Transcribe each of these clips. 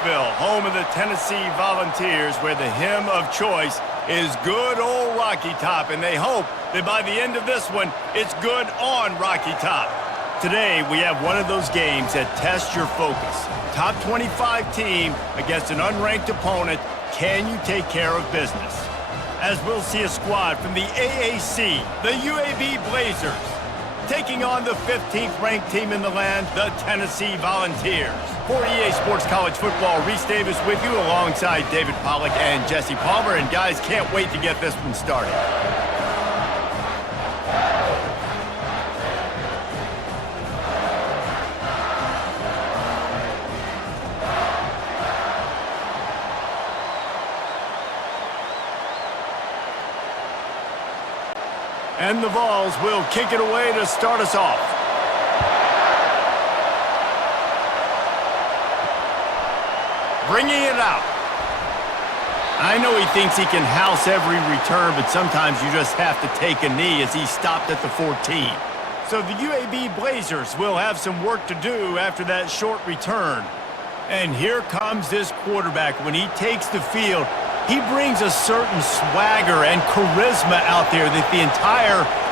Knoxville, home of the Tennessee Volunteers, where the hymn of choice is good old Rocky Top, and they hope that by the end of this one, it's good on Rocky Top. Today, we have one of those games that tests your focus. Top 25 team against an unranked opponent. Can you take care of business? As we'll see a squad from the AAC, the UAB Blazars, taking on the 15th ranked team in the land, the Tennessee Volunteers. For EA Sports College Football, Reese Davis with you alongside David Pollack and Jesse Palmer. And guys, can't wait to get this one started. And the Vols will kick it away to start us off. Bringing it out. I know he thinks he can house every return, but sometimes you just have to take a knee as he stopped at the 14. So the UAB Blazars will have some work to do after that short return. And here comes this quarterback. When he takes the field, he brings a certain swagger and charisma out there that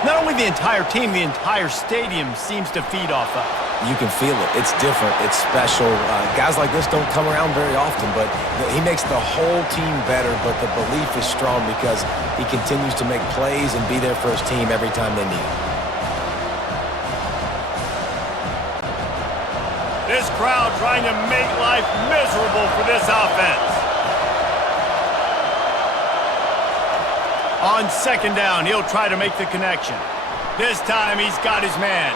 not only the entire team, the entire stadium seems to feed off of. You can feel it. It's different. It's special. Guys like this don't come around very often, but he makes the whole team better, but the belief is strong because he continues to make plays and be there for his team every time they need him. This crowd trying to make life miserable for this offense. On second down, he'll try to make the connection. This time, he's got his man.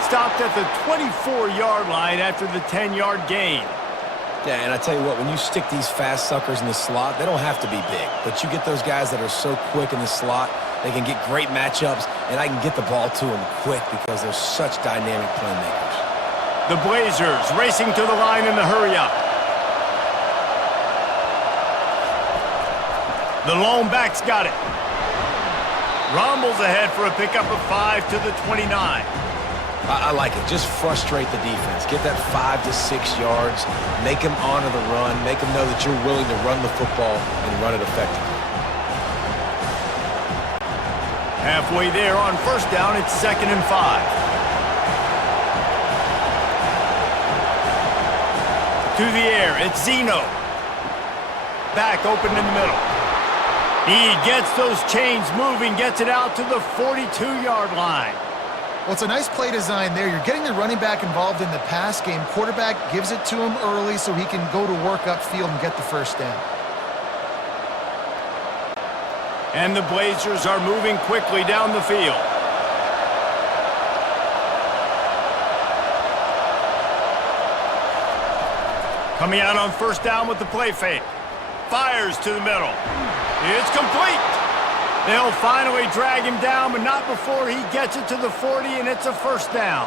Stopped at the 24-yard line after the 10-yard gain. Yeah, and I tell you what, when you stick these fast suckers in the slot, they don't have to be big. But you get those guys that are so quick in the slot, they can get great matchups, and I can get the ball to them quick because they're such dynamic playmakers. The Blazers racing to the line in the hurry-up. The lone back's got it. Rumbles ahead for a pickup of 5 to the 29. I like it. Just frustrate the defense. Get that 5 to 6 yards. Make them honor the run. Make them know that you're willing to run the football and run it effectively. Halfway there on first down, it's 2nd and 5. To the air, it's Zeno. Back open in the middle. He gets those chains moving, gets it out to the 42-yard line. Well, it's a nice play design there. You're getting the running back involved in the pass game. Quarterback gives it to him early so he can go to work upfield and get the first down. And the Blazers are moving quickly down the field. Coming out on first down with the play fake. Fires to the middle. It's complete. They'll finally drag him down, but not before he gets it to the 40, and it's a first down.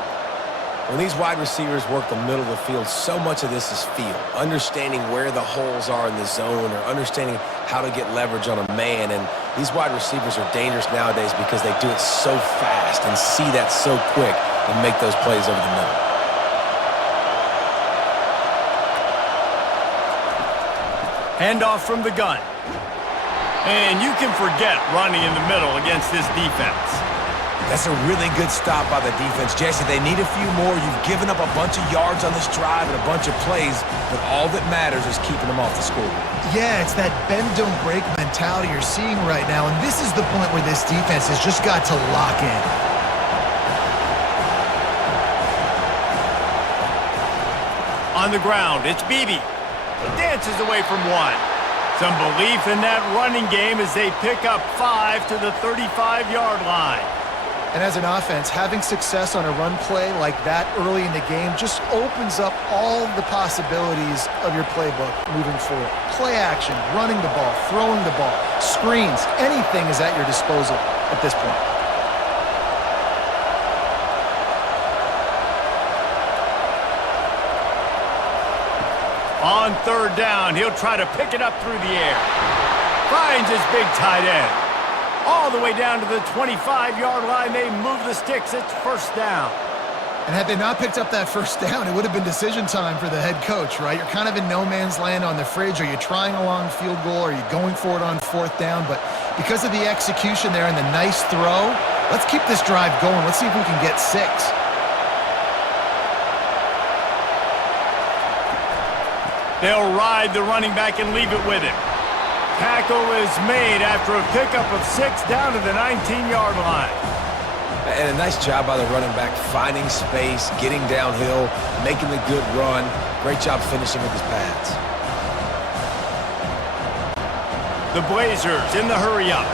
When these wide receivers work the middle of the field, so much of this is feel. Understanding where the holes are in the zone or understanding how to get leverage on a man. And these wide receivers are dangerous nowadays because they do it so fast and see that so quick and make those plays over the middle. Handoff from the gun. And you can forget running in the middle against this defense. That's a really good stop by the defense. Jesse, they need a few more. You've given up a bunch of yards on this drive and a bunch of plays, but all that matters is keeping them off the scoreboard. Yeah, it's that bend, don't break mentality you're seeing right now, and this is the point where this defense has just got to lock in. On the ground, it's Beebe. He dances away from one. Some belief in that running game as they pick up 5 to the 35-yard line. And as an offense, having success on a run play like that early in the game just opens up all the possibilities of your playbook moving forward. Play action, running the ball, throwing the ball, screens, anything is at your disposal at this point. On third down, he'll try to pick it up through the air. Finds his big tight end. All the way down to the 25-yard line, they move the sticks. It's first down. And had they not picked up that first down, it would have been decision time for the head coach, right? You're kind of in no man's land on the fridge. Are you trying a long field goal? Are you going for it on fourth down? But because of the execution there and the nice throw, let's keep this drive going. Let's see if we can get 6. They'll ride the running back and leave it with him. Tackle is made after a pickup of 6 down to the 19-yard line. And a nice job by the running back, finding space, getting downhill, making the good run. Great job finishing with his pads. The Blazers in the hurry-up.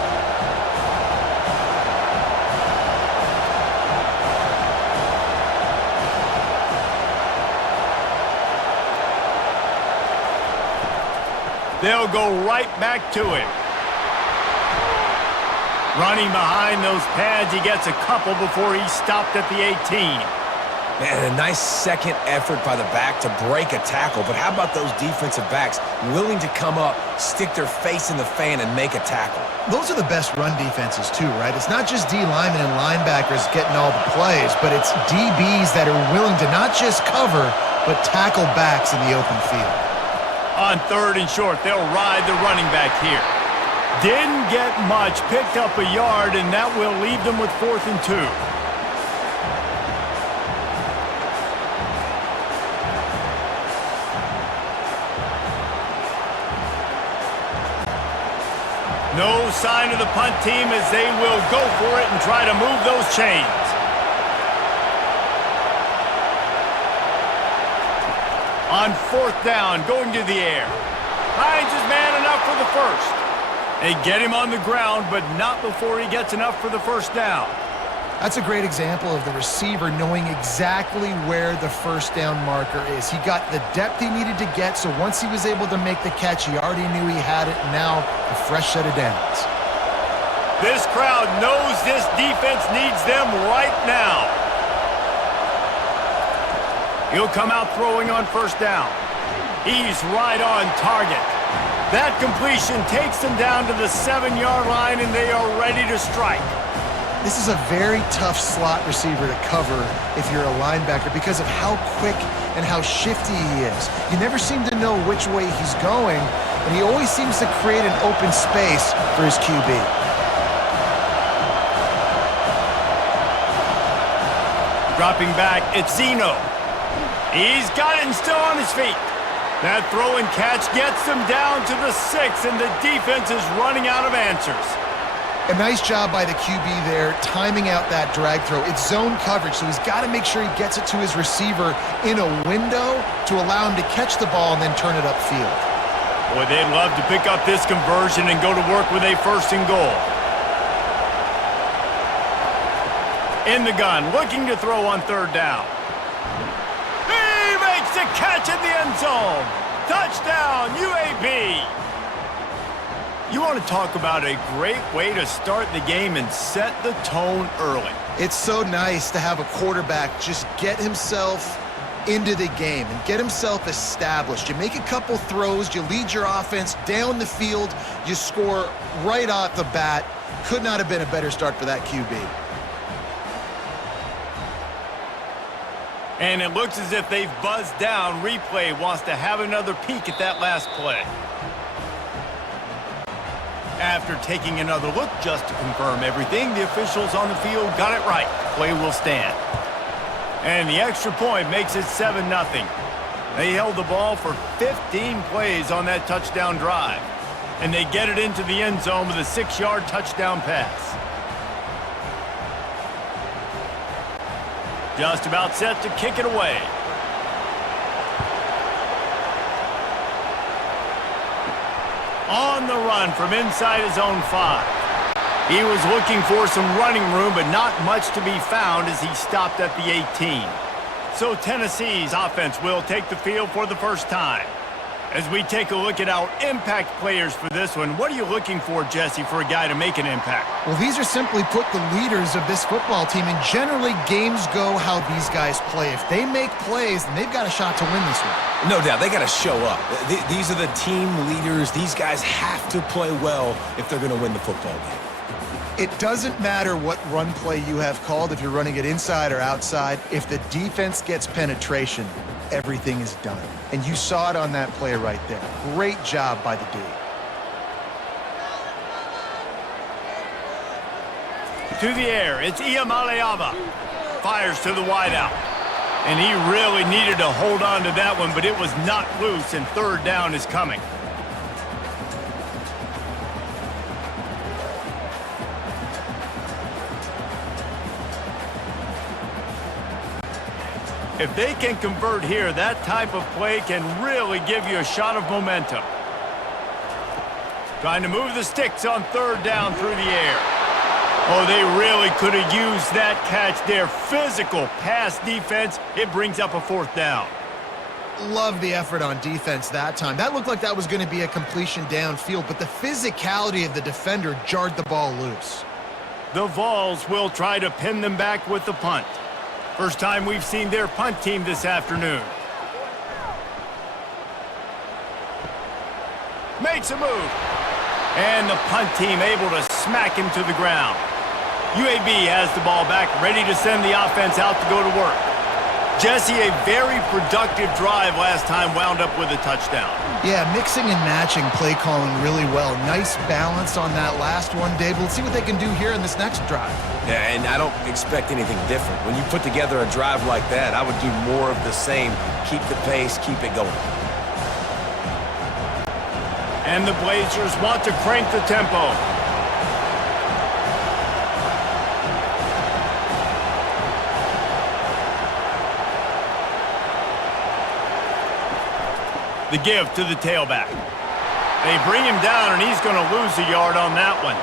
They'll go right back to him. Running behind those pads, he gets a couple before he stopped at the 18. Man, a nice second effort by the back to break a tackle. But how about those defensive backs willing to come up, stick their face in the fan, and make a tackle? Those are the best run defenses too, right? It's not just D linemen and linebackers getting all the plays, but it's DBs that are willing to not just cover, but tackle backs in the open field. On 3rd and short, they'll ride the running back here. Didn't get much, picked up a yard, and that will leave them with 4th and 2. No sign of the punt team as they will go for it and try to move those chains. On 4th down, going to the air. Finds his man enough for the first. They get him on the ground, but not before he gets enough for the first down. That's a great example of the receiver knowing exactly where the first down marker is. He got the depth he needed to get, so once he was able to make the catch, he already knew he had it, and now a fresh set of downs. This crowd knows this defense needs them right now. He'll come out throwing on first down. He's right on target. That completion takes them down to the 7-yard line, and they are ready to strike. This is a very tough slot receiver to cover if you're a linebacker because of how quick and how shifty he is. You never seem to know which way he's going, and he always seems to create an open space for his QB. Dropping back, it's Zeno. He's got it and still on his feet. That throw and catch gets them down to the 6, and the defense is running out of answers. A nice job by the QB there, timing out that drag throw. It's zone coverage, so he's got to make sure he gets it to his receiver in a window to allow him to catch the ball and then turn it upfield. Boy, they'd love to pick up this conversion and go to work with a 1st and goal. In the gun, looking to throw on 3rd down. He makes a catch in the end zone. Touchdown, UAB. You want to talk about a great way to start the game and set the tone early. It's so nice to have a quarterback just get himself into the game and get himself established. You make a couple throws, you lead your offense down the field, you score right off the bat. Could not have been a better start for that QB. And it looks as if they've buzzed down. Replay wants to have another peek at that last play. After taking another look just to confirm everything, the officials on the field got it right. Play will stand. And the extra point makes it 7-0. They held the ball for 15 plays on that touchdown drive. And they get it into the end zone with a 6-yard touchdown pass. Just about set to kick it away. On the run from inside his own 5. He was looking for some running room, but not much to be found as he stopped at the 18. So Tennessee's offense will take the field for the first time. As we take a look at our impact players for this one, what are you looking for, Jesse, for a guy to make an impact? Well, these are simply put the leaders of this football team, and generally games go how these guys play. If they make plays, then they've got a shot to win this one. No doubt, they got to show up. These are the team leaders. These guys have to play well if they're going to win the football game. It doesn't matter what run play you have called, if you're running it inside or outside. If the defense gets penetration, everything is done. And you saw it on that play right there. Great job by the D. To the air, it's Iamaleava. Fires to the wideout. And he really needed to hold on to that one, but it was knocked loose, and third down is coming. If they can convert here, that type of play can really give you a shot of momentum. Trying to move the sticks on third down through the air. Oh, they really could have used that catch there. Physical pass defense. It brings up a fourth down. Love the effort on defense that time. That looked like that was going to be a completion downfield, but the physicality of the defender jarred the ball loose. The Vols will try to pin them back with the punt. First time we've seen their punt team this afternoon. Makes a move. And the punt team able to smack him to the ground. UAB has the ball back, ready to send the offense out to go to work. Jesse, a very productive drive last time, wound up with a touchdown. Yeah, mixing and matching play calling really well. Nice balance on that last one, Dave. Let's see what they can do here in this next drive. Yeah, and I don't expect anything different. When you put together a drive like that, I would do more of the same. Keep the pace, keep it going. And the Blazers want to crank the tempo. The give to the tailback. They bring him down, and he's going to lose a yard on that one.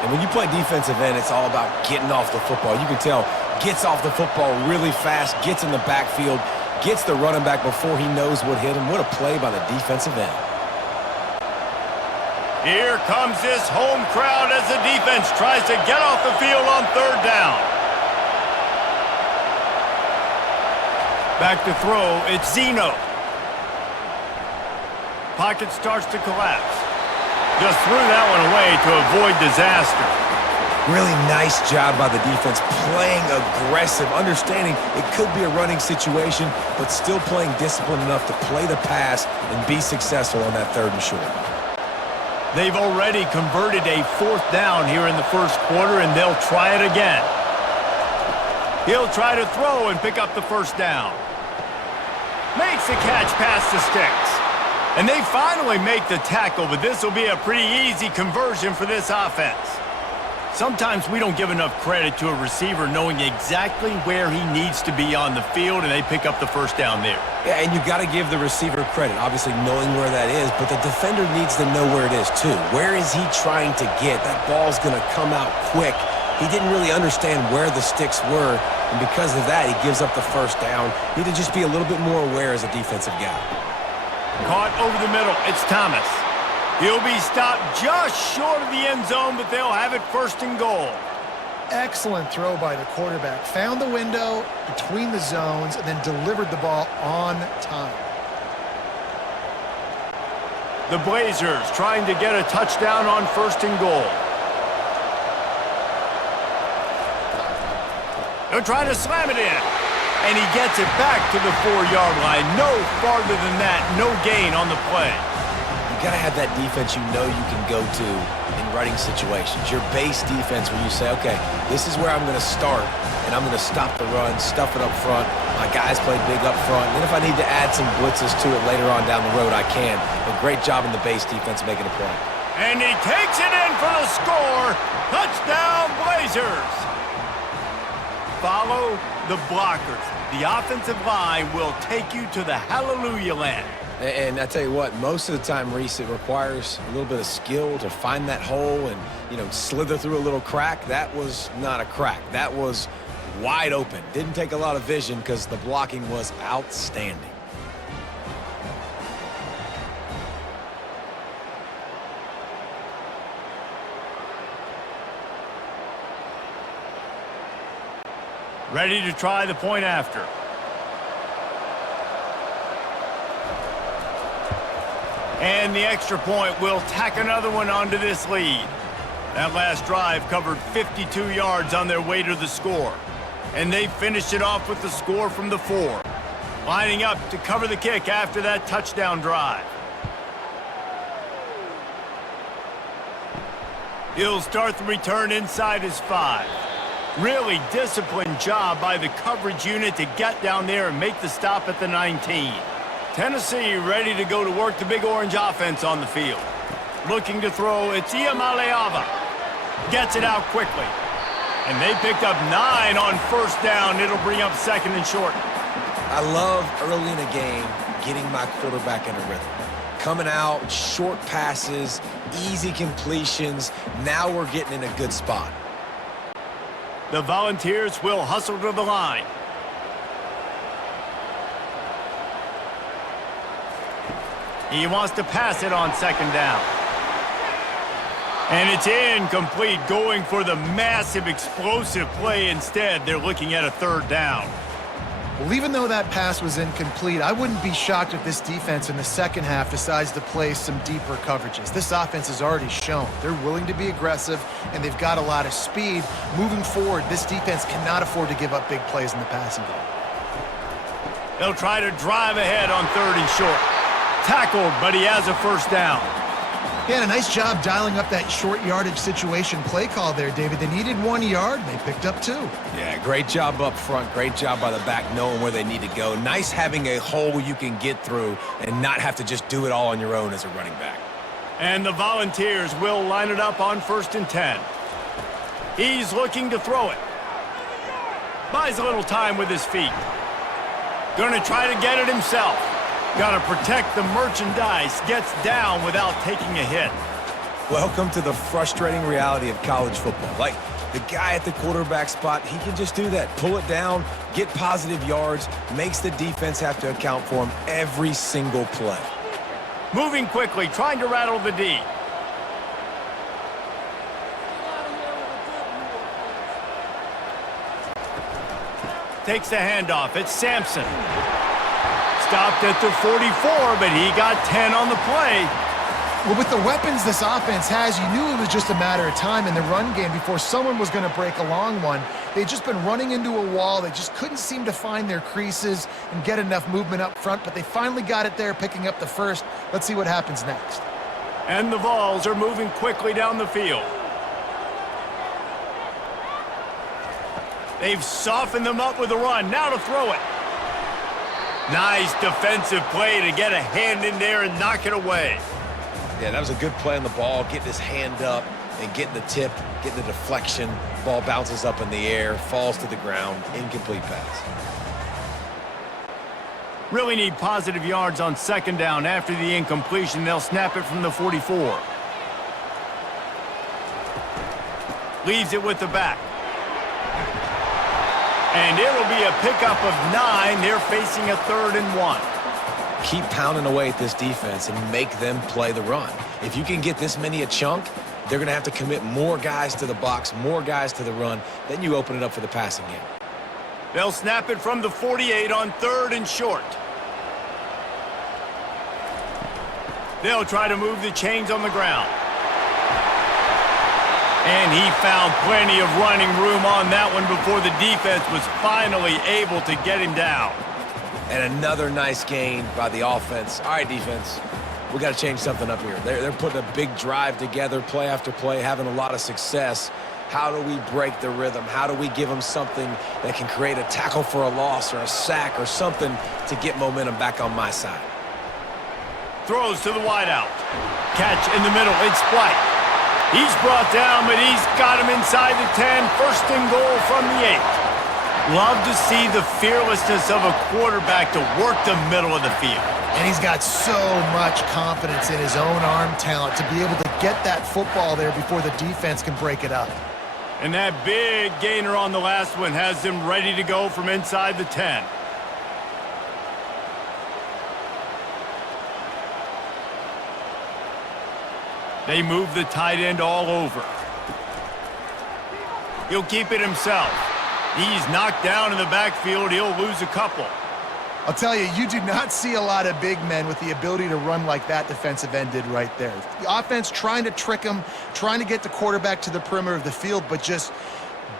And when you play defensive end, it's all about getting off the football. You can tell, gets off the football really fast, gets in the backfield, gets the running back before he knows what hit him. What a play by the defensive end. Here comes this home crowd as the defense tries to get off the field on third down. Back to throw, it's Zeno. Pocket starts to collapse. Just threw that one away to avoid disaster. Really nice job by the defense, playing aggressive, understanding it could be a running situation, but still playing disciplined enough to play the pass and be successful on that third and short. They've already converted a fourth down here in the first quarter, and they'll try it again. He'll try to throw and pick up the first down. Makes the catch past the sticks. And they finally make the tackle, but this will be a pretty easy conversion for this offense. Sometimes we don't give enough credit to a receiver knowing exactly where he needs to be on the field, and they pick up the first down there. Yeah, and you got to give the receiver credit, obviously knowing where that is, but the defender needs to know where it is too. Where is he trying to get? That ball's going to come out quick. He didn't really understand where the sticks were, and because of that, he gives up the first down. Need to just be a little bit more aware as a defensive guy. Caught over the middle, it's Thomas. He'll be stopped just short of the end zone, but they'll have it first and goal. Excellent throw by the quarterback. Found the window between the zones and then delivered the ball on time. The Blazers trying to get a touchdown on first and goal. They're trying to slam it in. And he gets it back to the 4-yard line. No farther than that, no gain on the play. You got to have that defense you know you can go to in running situations. Your base defense where you say, okay, this is where I'm going to start, and I'm going to stop the run, stuff it up front. My guys play big up front. And then if I need to add some blitzes to it later on down the road, I can. But great job in the base defense making a play. And he takes it in for the score. Touchdown, Blazers. Follow the blockers. The offensive line will take you to the hallelujah land. And I tell you what, most of the time, Reese, it requires a little bit of skill to find that hole and, slither through a little crack. That was not a crack. That was wide open. Didn't take a lot of vision because the blocking was outstanding. Ready to try the point after. And the extra point will tack another one onto this lead. That last drive covered 52 yards on their way to the score. And they finished it off with the score from the 4. Lining up to cover the kick after that touchdown drive. He'll start the return inside his 5. Really disciplined job by the coverage unit to get down there and make the stop at the 19. Tennessee ready to go to work the Big Orange offense on the field. Looking to throw, it's Iamaleava. Gets it out quickly. And they picked up 9 on first down. It'll bring up 2nd and short. I love early in a game getting my quarterback in a rhythm. Coming out, short passes, easy completions. Now we're getting in a good spot. The Volunteers will hustle to the line. He wants to pass it on 2nd down. And it's incomplete, going for the massive explosive play instead. They're looking at a 3rd down. Well, even though that pass was incomplete, I wouldn't be shocked if this defense in the second half decides to play some deeper coverages. This offense has already shown they're willing to be aggressive, and they've got a lot of speed. Moving forward, this defense cannot afford to give up big plays in the passing game. They'll try to drive ahead on 3rd and short. Tackled, but he has a 1st down. Yeah, and a nice job dialing up that short yardage situation play call there, David. They needed 1 yard, and they picked up 2. Yeah, great job up front. Great job by the back knowing where they need to go. Nice having a hole you can get through and not have to just do it all on your own as a running back. And the Volunteers will line it up on 1st and 10. He's looking to throw it. Buys a little time with his feet. Going to try to get it himself. Got to protect the merchandise. Gets down without taking a hit. Welcome to the frustrating reality of college football. Like, the guy at the quarterback spot, he can just do that. Pull it down, get positive yards, makes the defense have to account for him every single play. Moving quickly, trying to rattle the D. Takes the handoff. It's Sampson. Stopped at the 44, but he got 10 on the play. Well, with the weapons this offense has, you knew it was just a matter of time in the run game before someone was going to break a long one. They'd just been running into a wall. They just couldn't seem to find their creases and get enough movement up front, but they finally got it there, picking up the 1st. Let's see what happens next. And the Vols are moving quickly down the field. They've softened them up with a run. Now to throw it. Nice defensive play to get a hand in there and knock it away. Yeah, that was a good play on the ball, getting his hand up and getting the tip, getting the deflection. Ball bounces up in the air, falls to the ground, incomplete pass. Really need positive yards on 2nd down. After the incompletion, they'll snap it from the 44. Leaves it with the back. And it'll be a pickup of 9. They're facing a 3rd and 1. Keep pounding away at this defense and make them play the run. If you can get this many a chunk, they're going to have to commit more guys to the box, more guys to the run. Then you open it up for the passing game. They'll snap it from the 48 on 3rd and short. They'll try to move the chains on the ground. And he found plenty of running room on that one before the defense was finally able to get him down. And another nice gain by the offense. All right, defense, we got to change something up here. They're putting a big drive together, play after play, having a lot of success. How do we break the rhythm? How do we give them something that can create a tackle for a loss or a sack or something to get momentum back on my side? Throws to the wideout. Catch in the middle. It's White. He's brought down, but he's got him inside the 10. 1st and goal from the 8. Love to see the fearlessness of a quarterback to work the middle of the field. And he's got so much confidence in his own arm talent to be able to get that football there before the defense can break it up. And that big gainer on the last one has them ready to go from inside the 10. They move the tight end all over. He'll keep it himself. He's knocked down in the backfield. He'll lose a couple. I'll tell you, you do not see a lot of big men with the ability to run like that defensive end did right there. The offense trying to trick him, trying to get the quarterback to the perimeter of the field, but just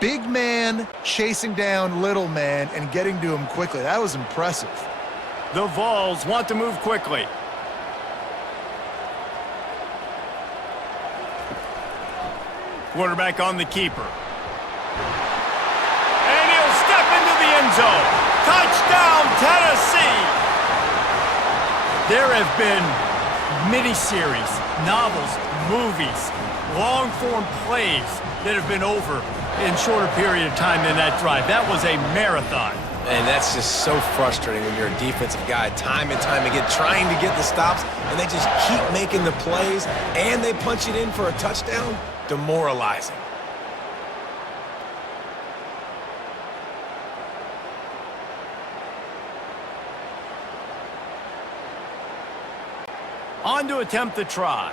big man chasing down little man and getting to him quickly. That was impressive. The Vols want to move quickly. Quarterback on the keeper. And he'll step into the end zone. Touchdown, Tennessee! There have been miniseries, novels, movies, long-form plays that have been over in shorter period of time than that drive. That was a marathon. And that's just so frustrating when you're a defensive guy, time and time again, trying to get the stops, and they just keep making the plays, and they punch it in for a touchdown. Demoralizing. On to attempt the try.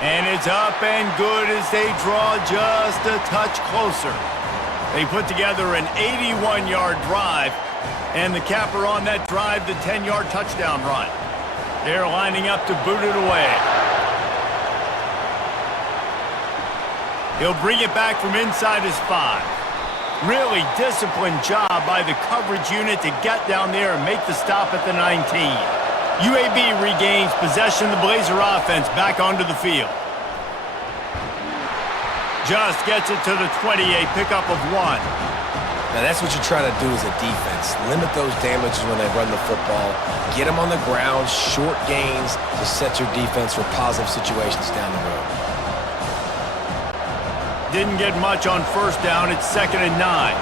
And it's up and good as they draw just a touch closer. They put together an 81-yard drive, and the capper on that drive, the 10-yard touchdown run. They're lining up to boot it away. He'll bring it back from inside his 5. Really disciplined job by the coverage unit to get down there and make the stop at the 19. UAB regains possession of the Blazer offense back onto the field. Just gets it to the 20, a pickup of 1. Now that's what you try to do as a defense. Limit those damages when they run the football. Get them on the ground, short gains to set your defense for positive situations down the road. Didn't get much on first down. It's 2nd and 9.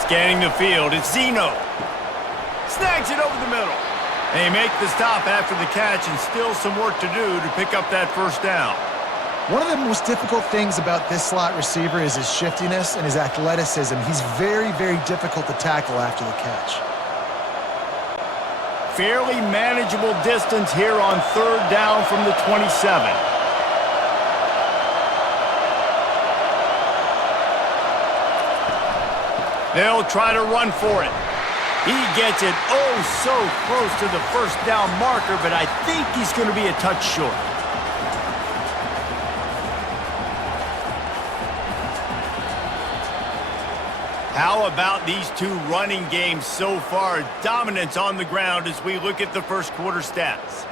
Scanning the field, it's Zeno. Snags it over the middle. They make the stop after the catch, and still some work to do to pick up that first down. One of the most difficult things about this slot receiver is his shiftiness and his athleticism. He's very, very difficult to tackle after the catch. Fairly manageable distance here on 3rd down from the 27. They'll try to run for it. He gets it oh so close to the first down marker, but I think he's going to be a touch short. How about these two running games so far? Dominance on the ground as we look at the first quarter stats.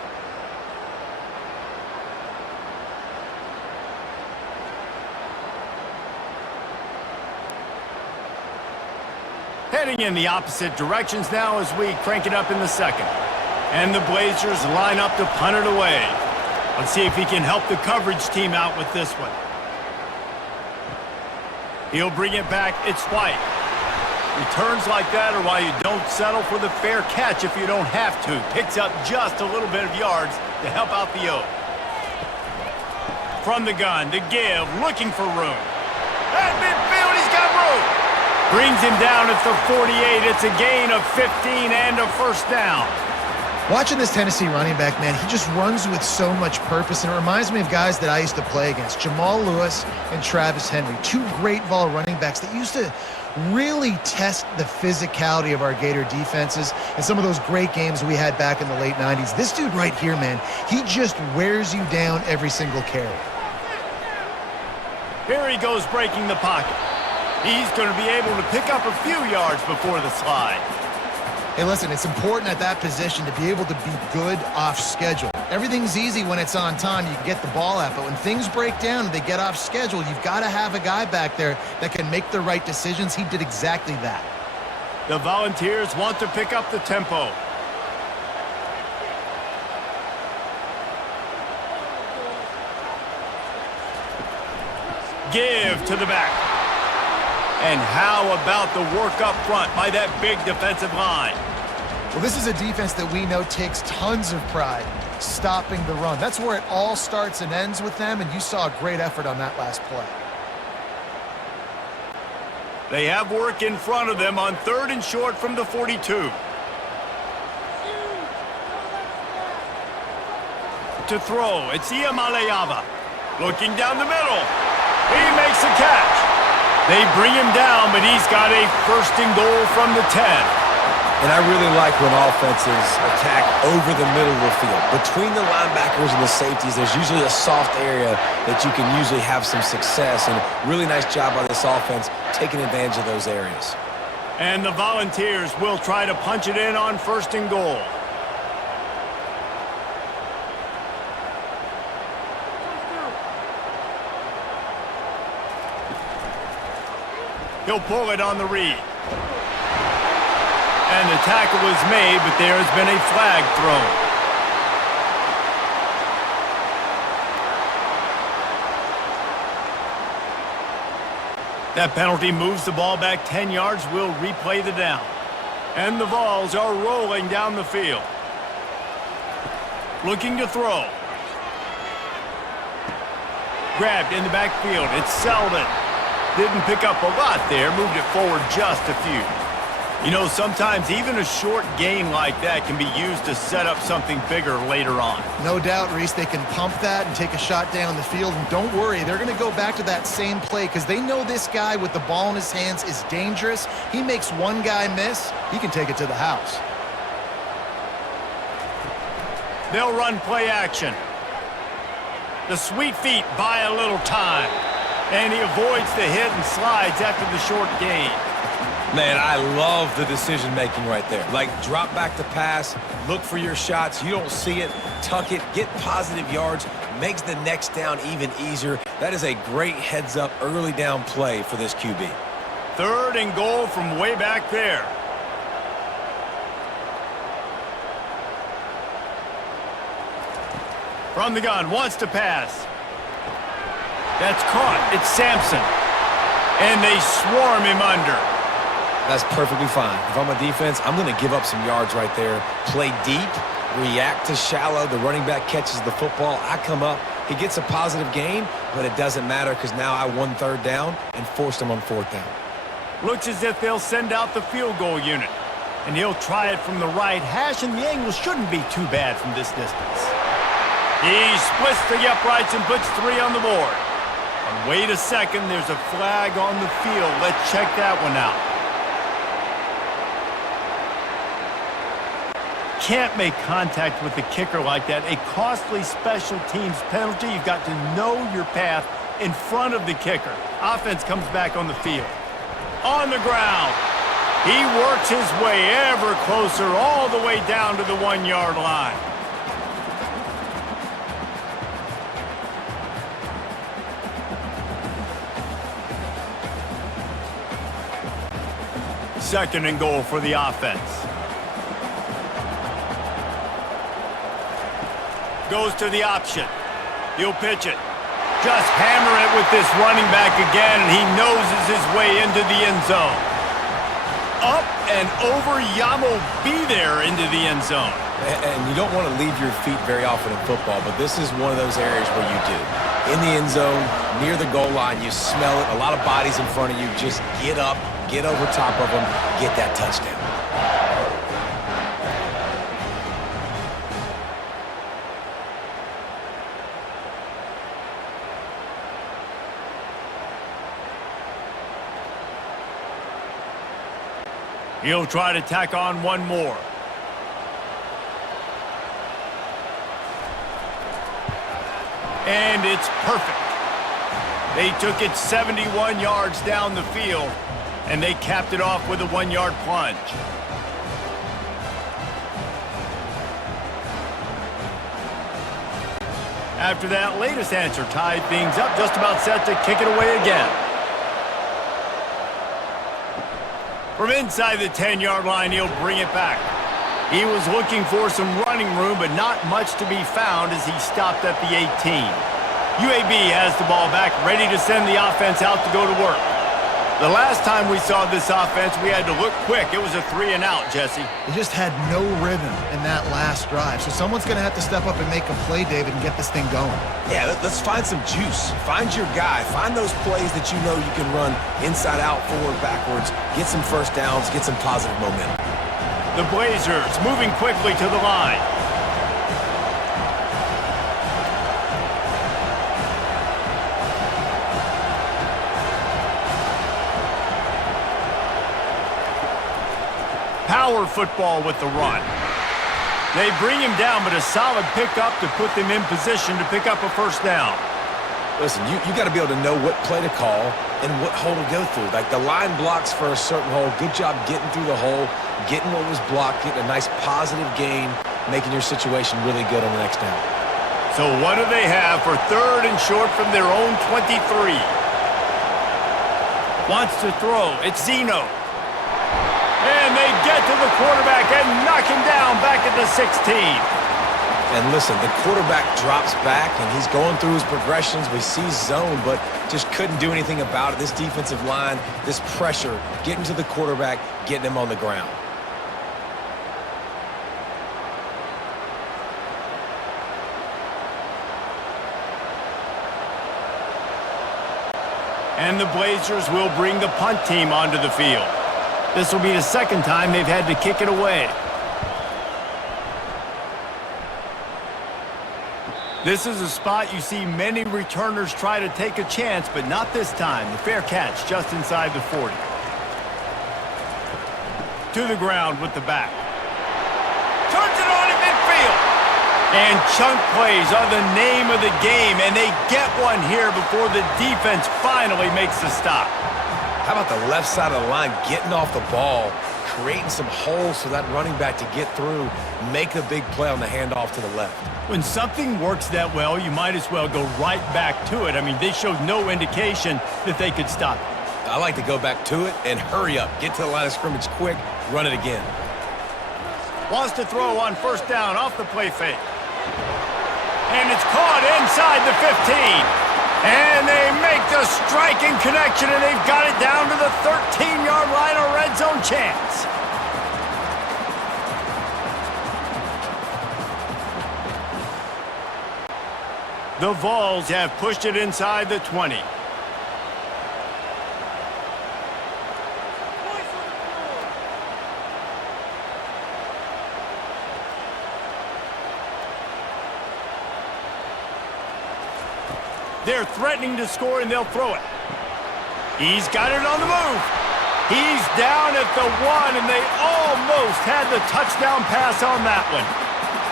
Heading in the opposite directions now as we crank it up in the second. And the Blazers line up to punt it away. Let's see if he can help the coverage team out with this one. He'll bring it back. It's White. Returns like that are why you don't settle for the fair catch if you don't have to. Picks up just a little bit of yards to help out the O. From the gun, the give, looking for room. At midfield, he's got room. Brings him down at the 48. It's a gain of 15 and a first down. Watching this Tennessee running back, man, he just runs with so much purpose, and it reminds me of guys that I used to play against, Jamal Lewis and Travis Henry, two great ball running backs that used to really test the physicality of our Gator defenses and some of those great games we had back in the late 90s. This dude right here, man, he just wears you down every single carry. Here he goes breaking the pocket. He's going to be able to pick up a few yards before the slide. Hey, listen, it's important at that position to be able to be good off schedule. Everything's easy when it's on time. You can get the ball out, but when things break down and they get off schedule, you've got to have a guy back there that can make the right decisions. He did exactly that. The Volunteers want to pick up the tempo. Give to the back. And how about the work up front by that big defensive line? Well, this is a defense that we know takes tons of pride stopping the run. That's where it all starts and ends with them, and you saw a great effort on that last play. They have work in front of them on 3rd and short from the 42. to throw. It's Iamaleava. Looking down the middle. He makes a catch. They bring him down, but he's got a first and goal from the 10. And I really like when offenses attack over the middle of the field. Between the linebackers and the safeties, there's usually a soft area that you can usually have some success. And really nice job by this offense taking advantage of those areas. And the Volunteers will try to punch it in on first and goal. He'll pull it on the read. And the tackle is made, but there has been a flag thrown. That penalty moves the ball back 10 yards. We'll replay the down. And the Vols are rolling down the field. Looking to throw. Grabbed in the backfield. It's Selden. Didn't pick up a lot there. Moved it forward just a few. You know, sometimes even a short gain like that can be used to set up something bigger later on. No doubt, Reese, they can pump that and take a shot down the field. And don't worry, they're going to go back to that same play because they know this guy with the ball in his hands is dangerous. He makes one guy miss, he can take it to the house. They'll run play action. The sweet feet buy a little time. And he avoids the hit and slides after the short gain. Man, I love the decision-making right there. Like, drop back to pass, look for your shots. You don't see it, tuck it, get positive yards, makes the next down even easier. That is a great heads-up early down play for this QB. Third and goal from way back there. From the gun, wants to pass. That's caught. It's Sampson. And they swarm him under. That's perfectly fine. If I'm a defense, I'm going to give up some yards right there. Play deep, react to shallow. The running back catches the football. I come up. He gets a positive gain, but it doesn't matter because now I won third down and forced him on fourth down. Looks as if they'll send out the field goal unit. And he'll try it from the right hash, and the angle shouldn't be too bad from this distance. He splits the uprights and puts 3 on the board. And wait a second, there's a flag on the field. Let's check that one out. Can't make contact with the kicker like that. A costly special teams penalty. You've got to know your path in front of the kicker. Offense comes back on the field. On the ground. He works his way ever closer all the way down to the 1-yard line. Second and goal for the offense. Goes to the option. He'll pitch it. Just hammer it with this running back again, and he noses his way into the end zone. Up and over, Yamo be there into the end zone. And you don't want to leave your feet very often in football, but this is one of those areas where you do. In the end zone, near the goal line, you smell it. A lot of bodies in front of you. Just get up, get over top of them, get that touchdown. He'll try to tack on one more. And it's perfect. They took it 71 yards down the field, and they capped it off with a 1-yard plunge. After that latest answer tied things up, just about set to kick it away again. From inside the 10-yard line, he'll bring it back. He was looking for some running room, but not much to be found as he stopped at the 18. UAB has the ball back, ready to send the offense out to go to work. The last time we saw this offense, we had to look quick. It was a 3-and-out, Jesse. They just had no rhythm in that last drive. So someone's going to have to step up and make a play, David, and get this thing going. Yeah, let's find some juice. Find your guy. Find those plays that you know you can run inside out, forward, backwards. Get some first downs. Get some positive momentum. The Blazers moving quickly to the line. power football with the run. They bring him down, but a solid pickup to put them in position to pick up a first down. Listen, you got to be able to know what play to call and what hole to go through. Like the line blocks for a certain hole. Good job getting through the hole, getting what was blocked, getting a nice positive gain, making your situation really good on the next down. So what do they have for 3rd and short from their own 23? Wants to throw. It's Zeno. And they get to the quarterback and knock him down back at the 16. And listen, the quarterback drops back, and he's going through his progressions. We see zone, but just couldn't do anything about it. This defensive line, this pressure, getting to the quarterback, getting him on the ground. And the Blazers will bring the punt team onto the field. This will be the second time they've had to kick it away. This is a spot you see many returners try to take a chance, but not this time. The fair catch just inside the 40. To the ground with the back. Turns it on in midfield. And chunk plays are the name of the game, and they get one here before the defense finally makes the stop. How about the left side of the line getting off the ball, creating some holes for that running back to get through, make a big play on the handoff to the left. When something works that well, you might as well go right back to it. I mean, they showed no indication that they could stop it. I like to go back to it and hurry up. Get to the line of scrimmage quick, run it again. Wants to throw on first down off the play fake. And it's caught inside the 15. And they make the striking connection, and they've got it down to the 13-yard line, a red zone chance. The Vols have pushed it inside the 20. They're threatening to score, and they'll throw it. He's got it on the move. He's down at the 1, and they almost had the touchdown pass on that one.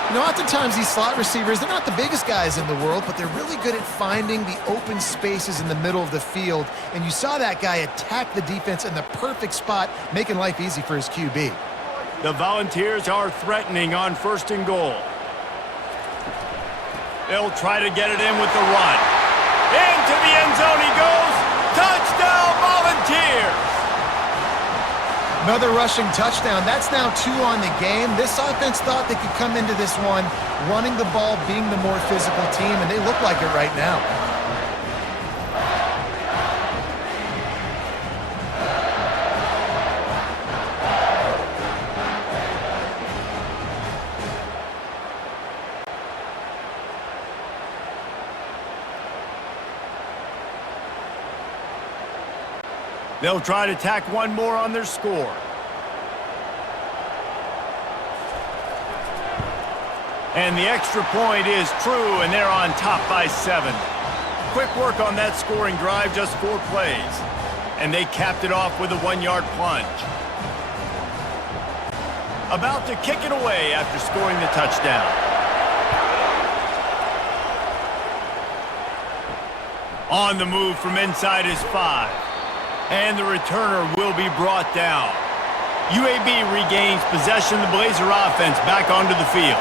You know, oftentimes these slot receivers, they're not the biggest guys in the world, but they're really good at finding the open spaces in the middle of the field. And you saw that guy attack the defense in the perfect spot, making life easy for his QB. The Volunteers are threatening on 1st and goal. They'll try to get it in with the run. Into the end zone he goes. Touchdown, Volunteers! Another rushing touchdown. That's now 2 on the game. This offense thought they could come into this one running the ball, being the more physical team, and they look like it right now. They'll try to tack one more on their score. And the extra point is true, and they're on top by 7. Quick work on that scoring drive, just 4 plays. And they capped it off with a 1-yard plunge. About to kick it away after scoring the touchdown. On the move from inside his 5. And the returner will be brought down. UAB regains possession of the Blazer offense back onto the field.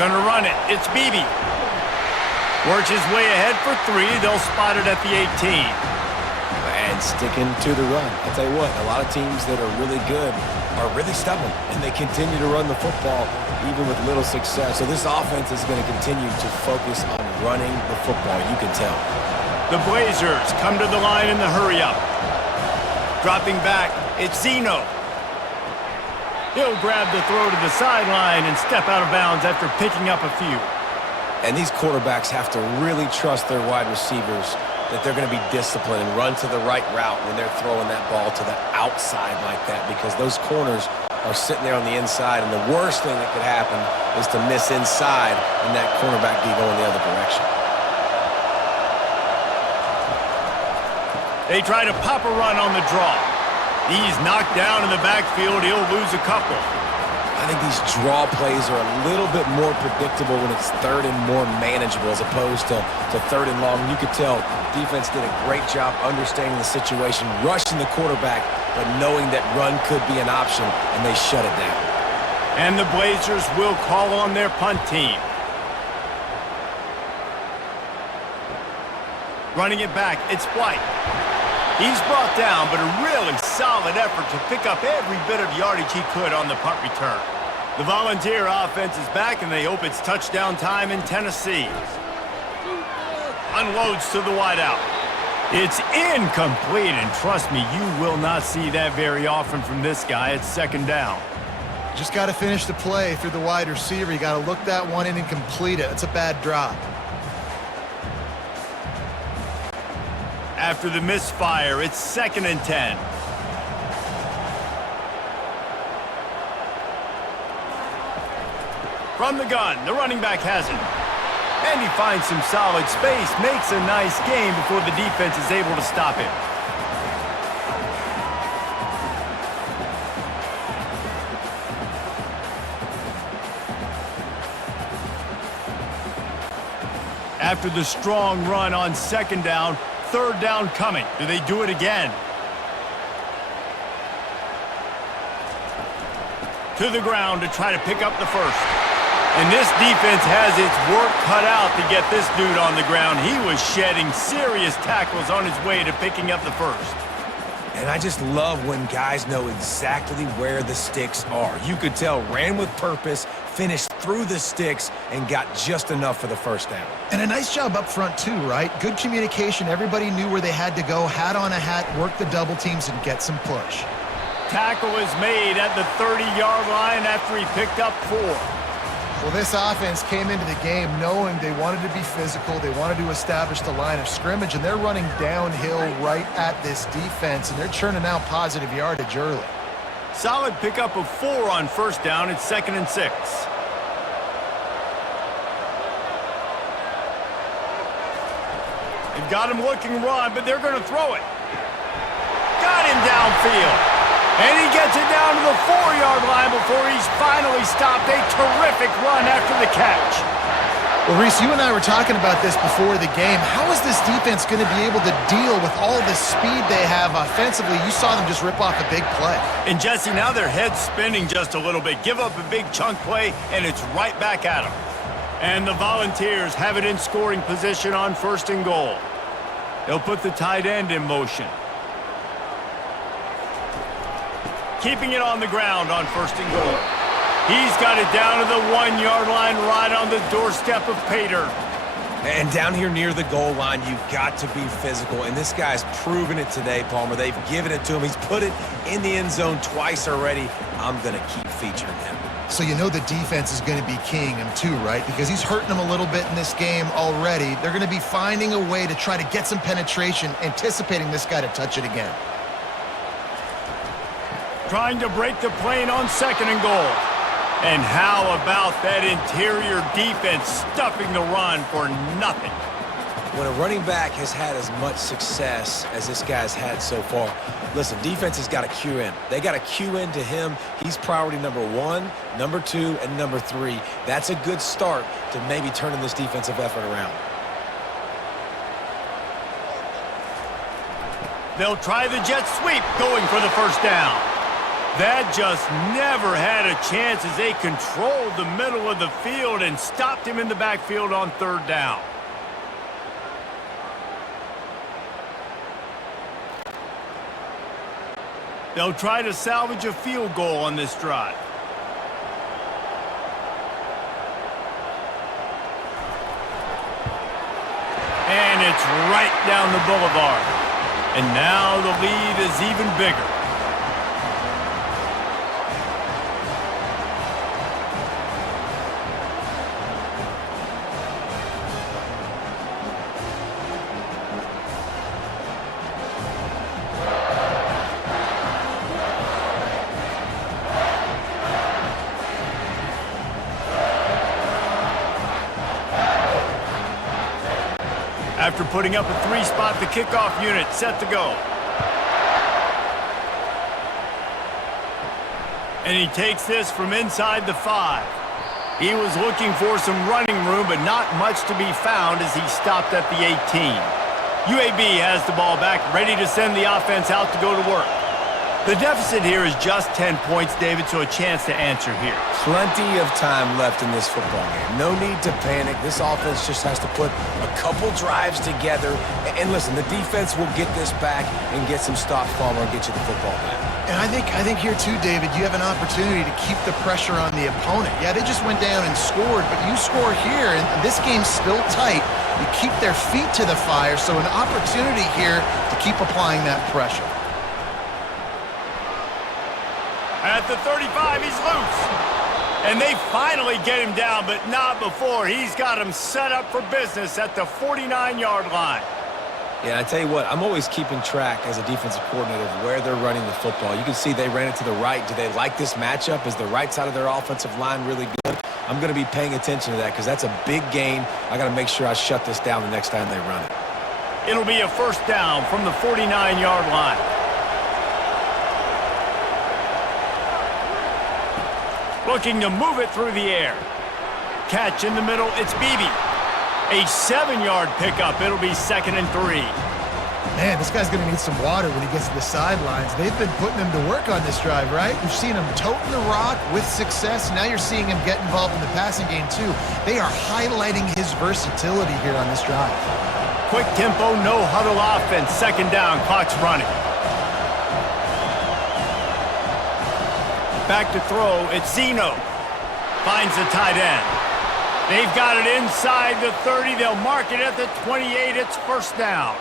Gonna run it. It's Beebe. Works his way ahead for 3. They'll spot it at the 18. And sticking to the run. I'll tell you what, a lot of teams that are really good are really stubborn, and they continue to run the football even with little success. So this offense is going to continue to focus on running the football, you can tell. The Blazers come to the line in the hurry-up. Dropping back, it's Zeno. He'll grab the throw to the sideline and step out of bounds after picking up a few. And these quarterbacks have to really trust their wide receivers that they're going to be disciplined and run to the right route when they're throwing that ball to the outside like that, because those corners are sitting there on the inside, and the worst thing that could happen is to miss inside and that cornerback be going the other direction. They try to pop a run on the draw. He's knocked down in the backfield. He'll lose a couple. I think these draw plays are a little bit more predictable when it's third and more manageable as opposed to third and long. You could tell defense did a great job understanding the situation, rushing the quarterback, but knowing that run could be an option, and they shut it down. And the Blazers will call on their punt team. Running it back, it's White. He's brought down, but a really solid effort to pick up every bit of yardage he could on the punt return. The Volunteer offense is back, and they hope it's touchdown time in Tennessee. Unloads to the wideout. It's incomplete, and trust me, you will not see that very often from this guy. It's second down. Just got to finish the play through the wide receiver. You got to look that one in and complete it. It's a bad drop. After the misfire, it's 2nd and 10. From the gun, the running back has it. And he finds some solid space, makes a nice gain before the defense is able to stop him. After the strong run on 2nd down, 3rd down coming. Do they do it again? To the ground to try to pick up the first. And this defense has its work cut out to get this dude on the ground. He was shedding serious tackles on his way to picking up the first. And I just love when guys know exactly where the sticks are. You could tell ran with purpose, finished through the sticks, and got just enough for the first down. And a nice job up front too, right? Good communication. Everybody knew where they had to go, hat on a hat, work the double teams, and get some push. Tackle is made at the 30-yard line after he picked up 4. Well, this offense came into the game knowing they wanted to be physical, they wanted to establish the line of scrimmage, and they're running downhill right at this defense, and they're churning out positive yardage early. Solid pickup of 4 on 1st down. It's 2nd and 6. They've got him looking run, but they're going to throw it. Got him downfield. And he gets it down to the 4-yard line before he's finally stopped. A terrific run after the catch. Well, Reese, you and I were talking about this before the game. How is this defense going to be able to deal with all the speed they have offensively? You saw them just rip off a big play. And, Jesse, now their head's spinning just a little bit. Give up a big chunk play, and it's right back at them. And the Volunteers have it in scoring position on 1st and goal. They'll put the tight end in motion. Keeping it on the ground on 1st and goal. He's got it down to the 1-yard line right on the doorstep of Pater. And down here near the goal line, you've got to be physical. And this guy's proven it today, Palmer. They've given it to him. He's put it in the end zone twice already. I'm going to keep featuring him. So you know the defense is going to be keying him too, right? Because he's hurting them a little bit in this game already. They're going to be finding a way to try to get some penetration, anticipating this guy to touch it again. Trying to break the plane on 2nd and goal. And how about that interior defense stuffing the run for nothing? When a running back has had as much success as this guy's had so far, listen, defense has got to cue in. They got to cue in to him. He's priority number 1, number 2, and number 3. That's a good start to maybe turning this defensive effort around. They'll try the jet sweep going for the 1st down. That just never had a chance as they controlled the middle of the field and stopped him in the backfield on 3rd down. They'll try to salvage a field goal on this drive. And it's right down the boulevard. And now the lead is even bigger. After putting up a 3-spot, the kickoff unit set to go. And he takes this from inside the 5. He was looking for some running room, but not much to be found as he stopped at the 18. UAB has the ball back, ready to send the offense out to go to work. The deficit here is just 10 points, David, so a chance to answer here. Plenty of time left in this football game. No need to panic. This offense just has to put a couple drives together. And listen, the defense will get this back and get some stops, Palmer, and get you the football back. And I think here too, David, you have an opportunity to keep the pressure on the opponent. Yeah, they just went down and scored, but you score here, and this game's still tight. You keep their feet to the fire, so an opportunity here to keep applying that pressure. At the 35, he's loose. And they finally get him down, but not before. He's got him set up for business at the 49-yard line. Yeah, I tell you what, I'm always keeping track as a defensive coordinator of where they're running the football. You can see they ran it to the right. Do they like this matchup? Is the right side of their offensive line really good? I'm going to be paying attention to that because that's a big gain. I got to make sure I shut this down the next time they run it. It'll be a first down from the 49-yard line. Looking to move it through the air. Catch in the middle, it's Beebe. A 7-yard pickup. It'll be 2nd and 3. Man, this guy's going to need some water when he gets to the sidelines. They've been putting him to work on this drive, right? You've seen him toting the rock with success. Now you're seeing him get involved in the passing game, too. They are highlighting his versatility here on this drive. Quick tempo, no huddle offense. 2nd down, clock's running. Back to throw, it's Zeno. Finds the tight end. They've got it inside the 30. They'll mark it at the 28. It's first down.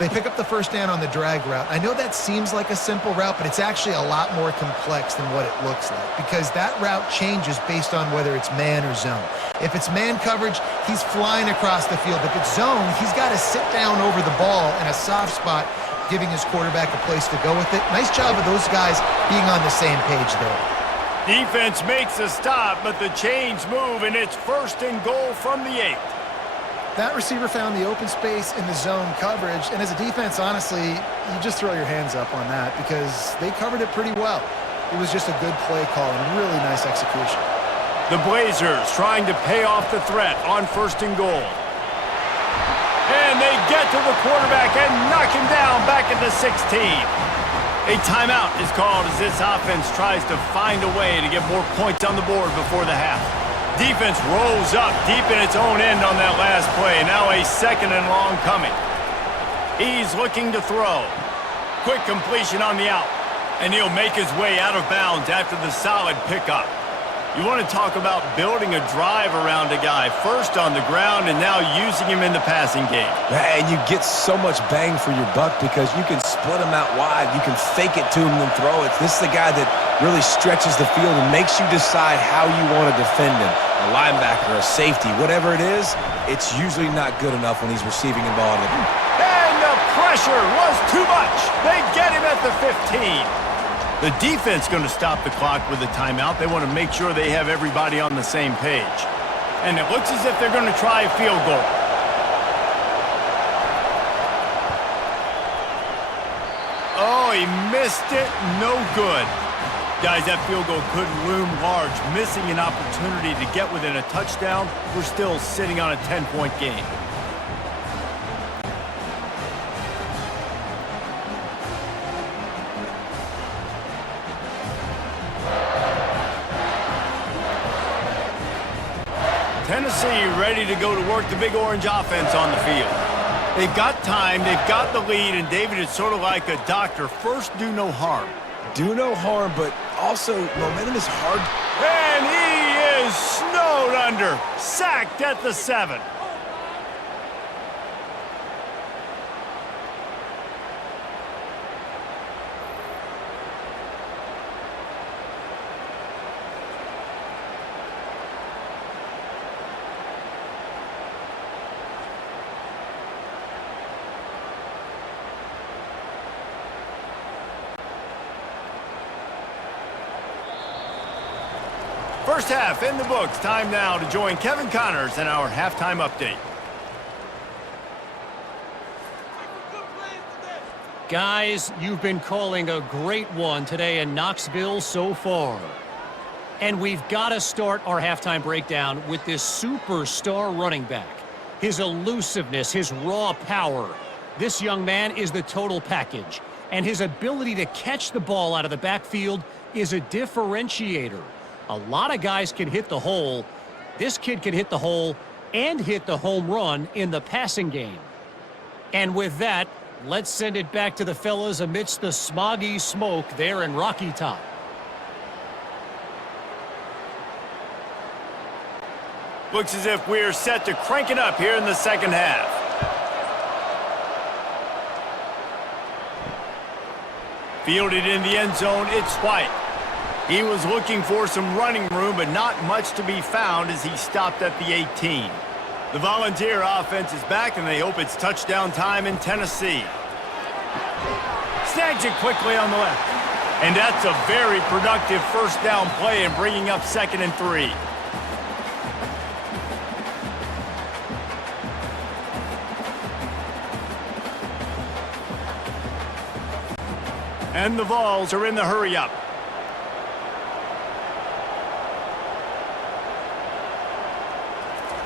They pick up the first down on the drag route. I know that seems like a simple route, but it's actually a lot more complex than what it looks like because that route changes based on whether it's man or zone. If it's man coverage, he's flying across the field. If it's zone, he's got to sit down over the ball in a soft spot, giving his quarterback a place to go with it. Nice job of those guys being on the same page there. Defense makes a stop, but the chains move, and it's 1st and goal from the 8. That receiver found the open space in the zone coverage, and as a defense, honestly, you just throw your hands up on that because they covered it pretty well. It was just a good play call and really nice execution. The Blazers trying to pay off the threat on 1st and goal. And they get to the quarterback and knock him down back at the 16. A timeout is called as this offense tries to find a way to get more points on the board before the half. Defense rolls up deep in its own end on that last play. Now a 2nd and long coming. He's looking to throw. Quick completion on the out. And he'll make his way out of bounds after the solid pickup. You want to talk about building a drive around a guy. First on the ground and now using him in the passing game. And you get so much bang for your buck because you can split him out wide. You can fake it to him and throw it. This is the guy that really stretches the field and makes you decide how you want to defend him. A linebacker, a safety, whatever it is, it's usually not good enough when he's receiving the ball. And the pressure was too much. They get him at the 15. The defense going to stop the clock with a timeout. They want to make sure they have everybody on the same page. And it looks as if they're going to try a field goal. Oh, he missed it. No good. Guys, that field goal could loom large. Missing an opportunity to get within a touchdown. We're still sitting on a 10-point game. Tennessee ready to go to work the Big Orange offense on the field. They've got time, they've got the lead, and David, it's sort of like a doctor. First, do no harm. Do no harm, but also momentum is hard. And he is snowed under, sacked at the 7. First half in the books. Time now to join Kevin Connors in our halftime update. Guys, you've been calling a great one today in Knoxville so far. And we've got to start our halftime breakdown with this superstar running back. His elusiveness, his raw power. This young man is the total package. And his ability to catch the ball out of the backfield is a differentiator. A lot of guys can hit the hole. This kid can hit the hole and hit the home run in the passing game. And with that, let's send it back to the fellas amidst the smoggy smoke there in Rocky Top. Looks as if we're set to crank it up here in the second half. Fielded in the end zone, it's White. He was looking for some running room, but not much to be found as he stopped at the 18. The Volunteer offense is back, and they hope it's touchdown time in Tennessee. Snags it quickly on the left. And that's a very productive first down play and bringing up 2nd and 3. And the Vols are in the hurry-up.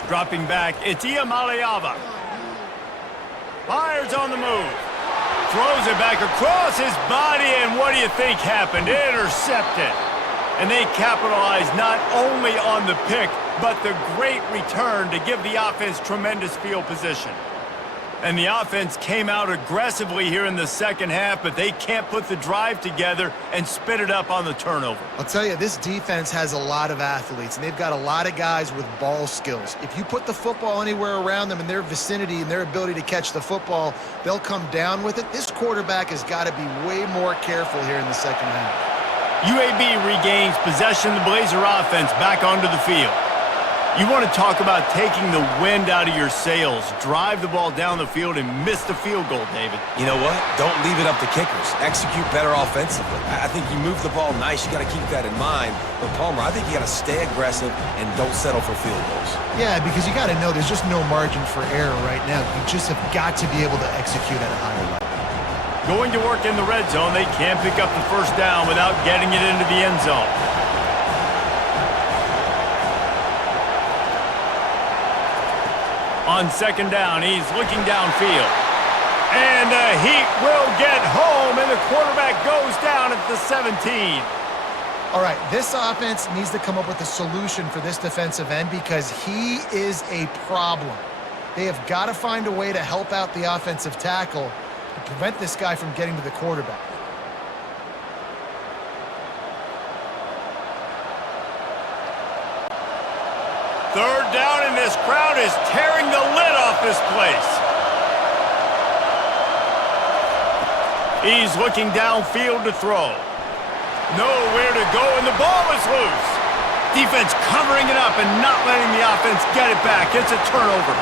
Dropping back, it's Iamaleava. Fires on the move. Throws it back across his body, and what do you think happened? Intercepted. And they capitalized not only on the pick, but the great return to give the offense tremendous field position. And the offense came out aggressively here in the second half, but they can't put the drive together and spit it up on the turnover. I'll tell you, this defense has a lot of athletes, and they've got a lot of guys with ball skills. If you put the football anywhere around them in their vicinity and their ability to catch the football, they'll come down with it. This quarterback has got to be way more careful here in the second half. UAB regains possession of the Blazer offense back onto the field. You want to talk about taking the wind out of your sails. Drive the ball down the field and miss the field goal, David. You know what? Don't leave it up to kickers. Execute better offensively. I think you move the ball nice. You got to keep that in mind. But Palmer, I think you got to stay aggressive and don't settle for field goals. Yeah, because you got to know there's just no margin for error right now. You just have got to be able to execute at a higher level. Going to work in the red zone, they can't pick up the first down without getting it into the end zone. On 2nd down, he's looking downfield. And the Heat will get home, and the quarterback goes down at the 17. All right, this offense needs to come up with a solution for this defensive end because he is a problem. They have got to find a way to help out the offensive tackle to prevent this guy from getting to the quarterback. Third down, and this crowd is tearing the lid off this place. He's looking downfield to throw. Nowhere to go, and the ball is loose. Defense covering it up and not letting the offense get it back. It's a turnover.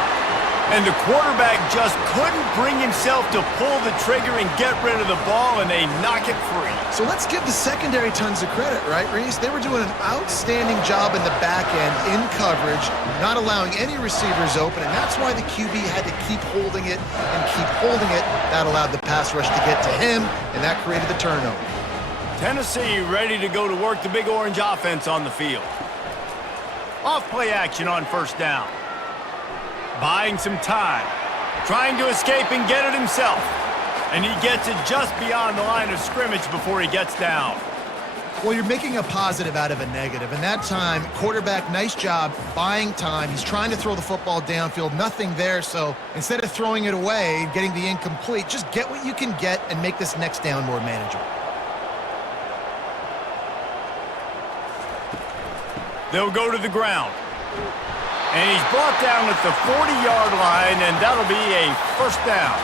And the quarterback just couldn't bring himself to pull the trigger and get rid of the ball, and they knock it free. So let's give the secondary tons of credit, right, Reese? They were doing an outstanding job in the back end, in coverage, not allowing any receivers open, and that's why the QB had to keep holding it and keep holding it. That allowed the pass rush to get to him, and that created the turnover. Tennessee ready to go to work the Big Orange offense on the field. Off play action on first down. Buying some time. Trying to escape and get it himself. And he gets it just beyond the line of scrimmage before he gets down. Well, you're making a positive out of a negative. And that time, quarterback, nice job buying time. He's trying to throw the football downfield. Nothing there. So instead of throwing it away, getting the incomplete, just get what you can get and make this next down more manageable. They'll go to the ground. And he's brought down at the 40-yard line, and that'll be a first down.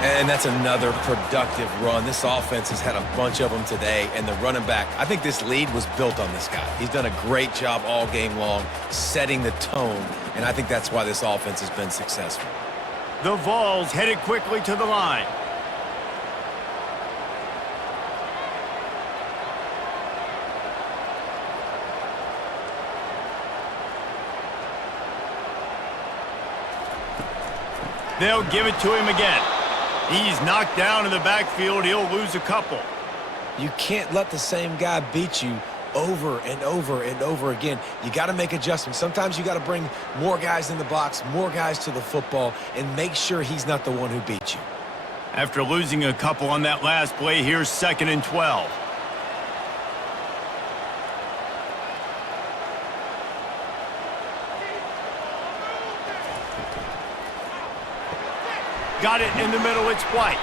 And that's another productive run. This offense has had a bunch of them today, and the running back, I think this lead was built on this guy. He's done a great job all game long, setting the tone, and I think that's why this offense has been successful. The Vols headed quickly to the line. They'll give it to him again. He's knocked down in the backfield. He'll lose a couple. You can't let the same guy beat you over and over and over again. You got to make adjustments. Sometimes you got to bring more guys in the box, more guys to the football, and make sure he's not the one who beat you. After losing a couple on that last play, here's 2nd and 12. Got it in the middle, it's White.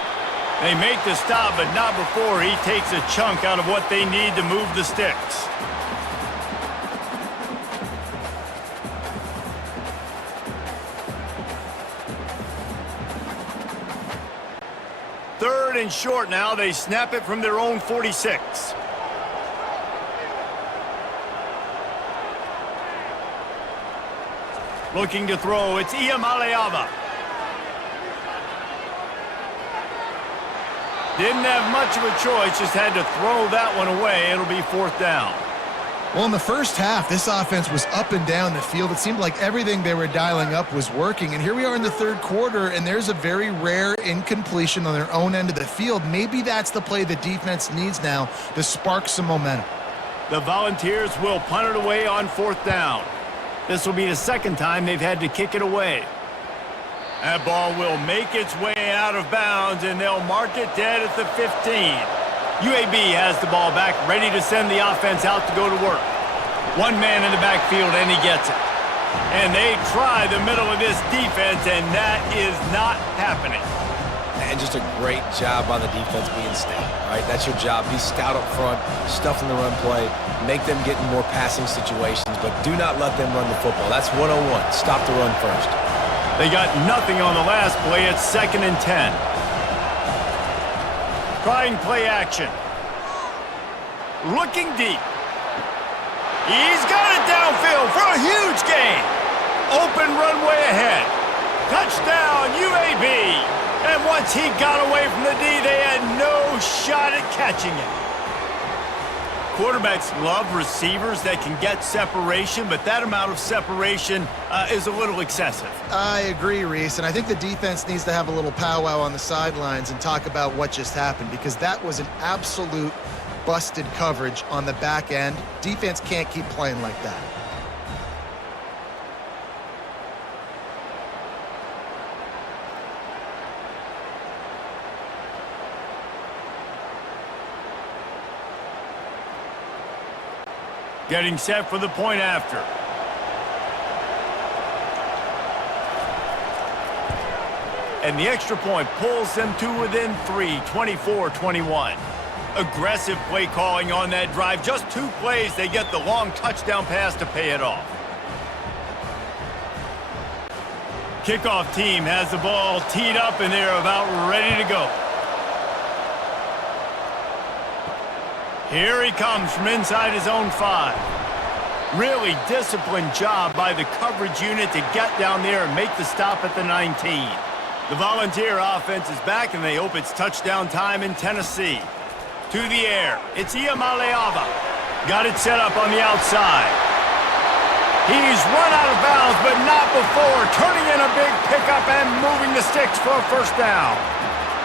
They make the stop, but not before he takes a chunk out of what they need to move the sticks. Third and short now. They snap it from their own 46. Looking to throw, it's Iamaleava. Didn't have much of a choice, just had to throw that one away. It'll be 4th down. Well, in the first half, this offense was up and down the field. It seemed like everything they were dialing up was working. And here we are in the third quarter, and there's a very rare incompletion on their own end of the field. Maybe that's the play the defense needs now to spark some momentum. The Volunteers will punt it away on 4th down. This will be the second time they've had to kick it away. That ball will make its way out of bounds, and they'll mark it dead at the 15. UAB has the ball back, ready to send the offense out to go to work. One man in the backfield, and he gets it. And they try the middle of this defense, and that is not happening. And just a great job by the defense being stout, right? That's your job. Be stout up front, stuff in the run play, make them get in more passing situations, but do not let them run the football. That's 101. Stop the run first. They got nothing on the last play. It's 2nd and 10. Trying play action. Looking deep. He's got it downfield for a huge gain. Open runway ahead. Touchdown, UAB. And once he got away from the D, they had no shot at catching it. Quarterbacks love receivers that can get separation, but that amount of separation is a little excessive. I agree, Reese, and I think the defense needs to have a little powwow on the sidelines and talk about what just happened, because that was an absolute busted coverage on the back end. Defense can't keep playing like that. Getting set for the point after. And the extra point pulls them to within 3, 24-21. Aggressive play calling on that drive. Just 2 plays, they get the long touchdown pass to pay it off. Kickoff team has the ball teed up, and they're about ready to go. Here he comes from inside his own 5. Really disciplined job by the coverage unit to get down there and make the stop at the 19. The Volunteer offense is back, and they hope it's touchdown time in Tennessee. To the air, it's Iamaleava. Got it set up on the outside. He's run out of bounds, but not before turning in a big pickup and moving the sticks for a 1st down.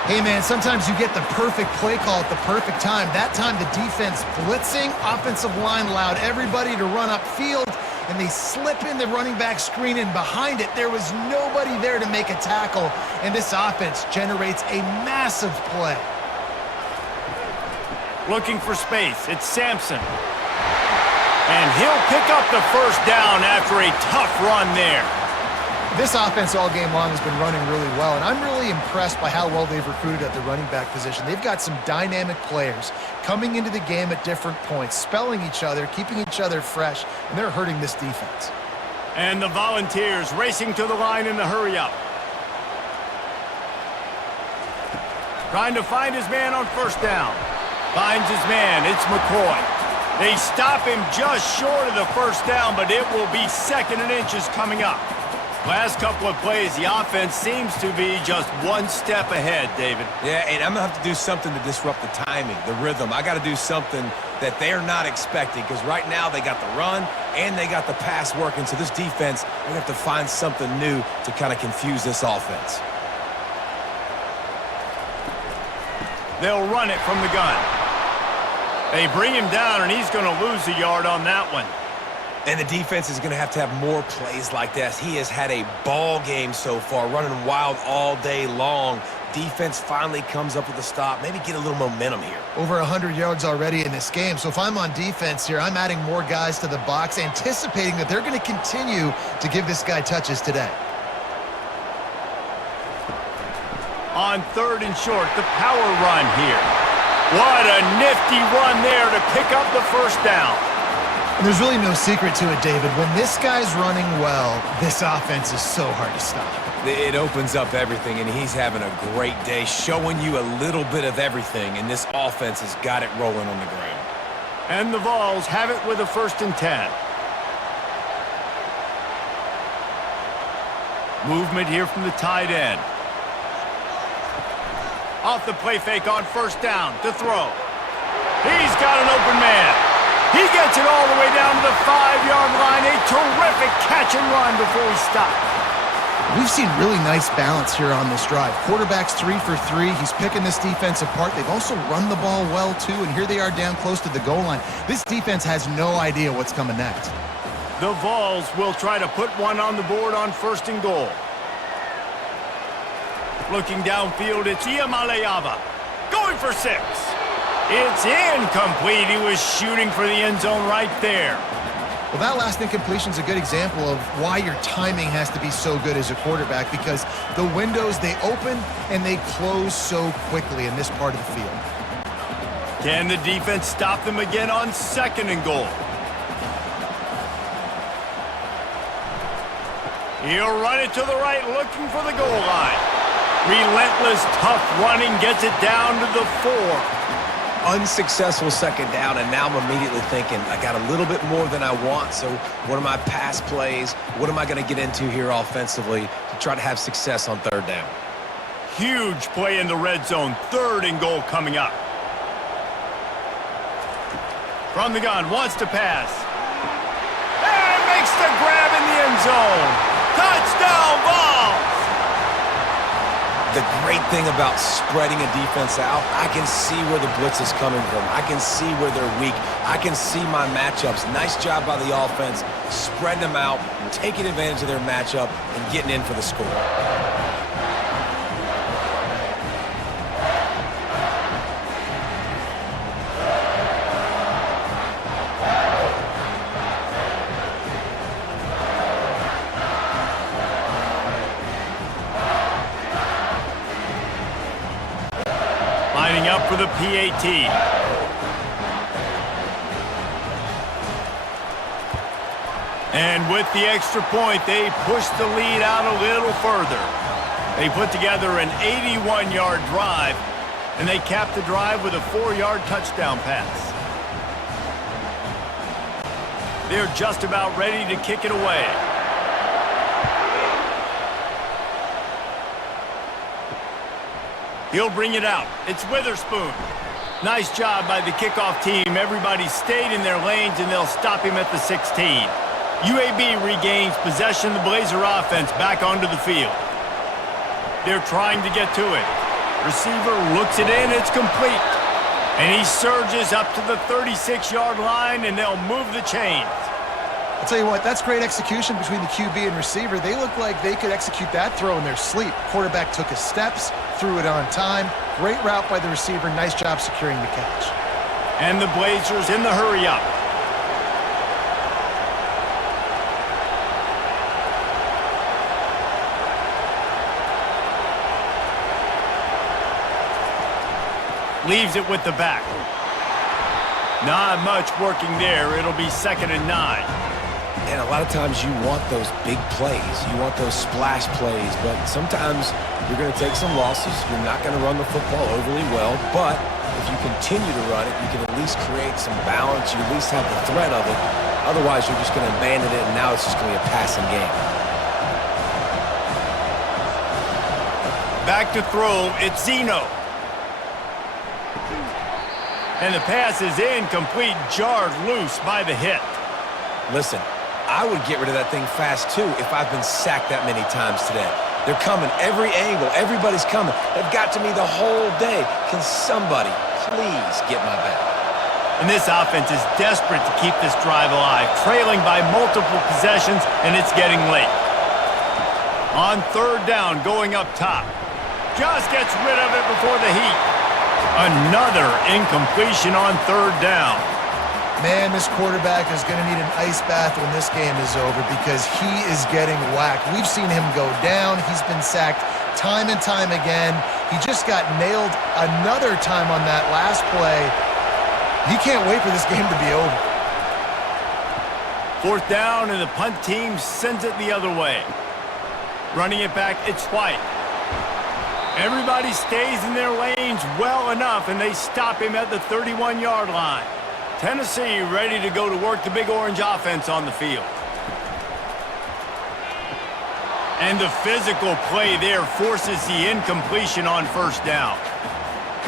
Hey, man, sometimes you get the perfect play call at the perfect time. That time the defense blitzing, offensive line allowed everybody to run upfield, and they slip in the running back screen, and behind it, there was nobody there to make a tackle, and this offense generates a massive play. Looking for space, it's Sampson. And he'll pick up the 1st down after a tough run there. This offense all game long has been running really well, and I'm really impressed by how well they've recruited at the running back position. They've got some dynamic players coming into the game at different points, spelling each other, keeping each other fresh, and they're hurting this defense. And the Volunteers racing to the line in the hurry-up. Trying to find his man on 1st down. Finds his man, it's McCoy. They stop him just short of the 1st down, but it will be 2nd and inches coming up. Last couple of plays, the offense seems to be just 1 step ahead, David. Yeah, and I'm going to have to do something to disrupt the timing, the rhythm. I got to do something that they're not expecting, because right now they got the run and they got the pass working. So this defense, they have to find something new to kind of confuse this offense. They'll run it from the gun. They bring him down, and he's going to lose a yard on that one. And the defense is going to have more plays like this. He has had a ball game so far, running wild all day long. Defense finally comes up with a stop, maybe get a little momentum here. Over 100 yards already in this game. So if I'm on defense here, I'm adding more guys to the box, anticipating that they're going to continue to give this guy touches today. On 3rd and short, the power run here. What a nifty run there to pick up the first down. And there's really no secret to it, David. When this guy's running well, this offense is so hard to stop. It opens up everything, and he's having a great day, showing you a little bit of everything, and this offense has got it rolling on the ground. And the Vols have it with a 1st and 10. Movement here from the tight end. Off the play fake on 1st down to throw. He's got an open man. He gets it all the way down to the 5-yard line. A terrific catch and run before he stopped. We've seen really nice balance here on this drive. Quarterback's 3 for 3. He's picking this defense apart. They've also run the ball well, too, and here they are down close to the goal line. This defense has no idea what's coming next. The Vols will try to put one on the board on 1st and goal. Looking downfield, it's Iamaleava. Going for 6. It's incomplete. He was shooting for the end zone right there. Well, that last incompletion is a good example of why your timing has to be so good as a quarterback, because the windows, they open and they close so quickly in this part of the field. Can the defense stop them again on 2nd and goal? He'll run it to the right, looking for the goal line. Relentless, tough running gets it down to the 4. Unsuccessful 2nd down, and now I'm immediately thinking, I got a little bit more than I want, so what are my pass plays? What am I going to get into here offensively to try to have success on 3rd down? Huge play in the red zone. 3rd and goal coming up. From the gun, wants to pass. And makes the grab in the end zone. Touchdown, Vols! The great thing about spreading a defense out, I can see where the blitz is coming from. I can see where they're weak. I can see my matchups. Nice job by the offense, spreading them out, taking advantage of their matchup, and getting in for the score. Lining up for the PAT. And with the extra point, they push the lead out a little further. They put together an 81-yard drive, and they cap the drive with a 4-yard touchdown pass. They're just about ready to kick it away. He'll bring it out. It's Witherspoon. Nice job by the kickoff team. Everybody stayed in their lanes, and they'll stop him at the 16. UAB regains possession. The Blazer offense back onto the field. They're trying to get to it. Receiver looks it in. It's complete. And he surges up to the 36-yard line, and they'll move the chains. I'll tell you what, that's great execution between the QB and receiver. They look like they could execute that throw in their sleep. Quarterback took his steps, threw it on time. Great route by the receiver. Nice job securing the catch. And the Blazers in the hurry-up. Leaves it with the back. Not much working there. It'll be 2nd and 9. And a lot of times you want those big plays. You want those splash plays. But sometimes you're going to take some losses. You're not going to run the football overly well. But if you continue to run it, you can at least create some balance. You at least have the threat of it. Otherwise, you're just going to abandon it, and now it's just going to be a passing game. Back to throw. It's Zeno. And the pass is incomplete, jarred loose by the hit. Listen, I would get rid of that thing fast, too, if I've been sacked that many times today. They're coming every angle. Everybody's coming. They've got to me the whole day. Can somebody please get my back? And this offense is desperate to keep this drive alive, trailing by multiple possessions, and it's getting late. On third down, going up top. Just gets rid of it before the heat. Another incompletion on third down. Man, this quarterback is going to need an ice bath when this game is over because he is getting whacked. We've seen him go down. He's been sacked time and time again. He just got nailed another time on that last play. He can't wait for this game to be over. Fourth down, and the punt team sends it the other way. Running it back, it's White. Everybody stays in their lanes well enough, and they stop him at the 31-yard line. Tennessee ready to go to work the Big Orange offense on the field. And the physical play there forces the incompletion on first down.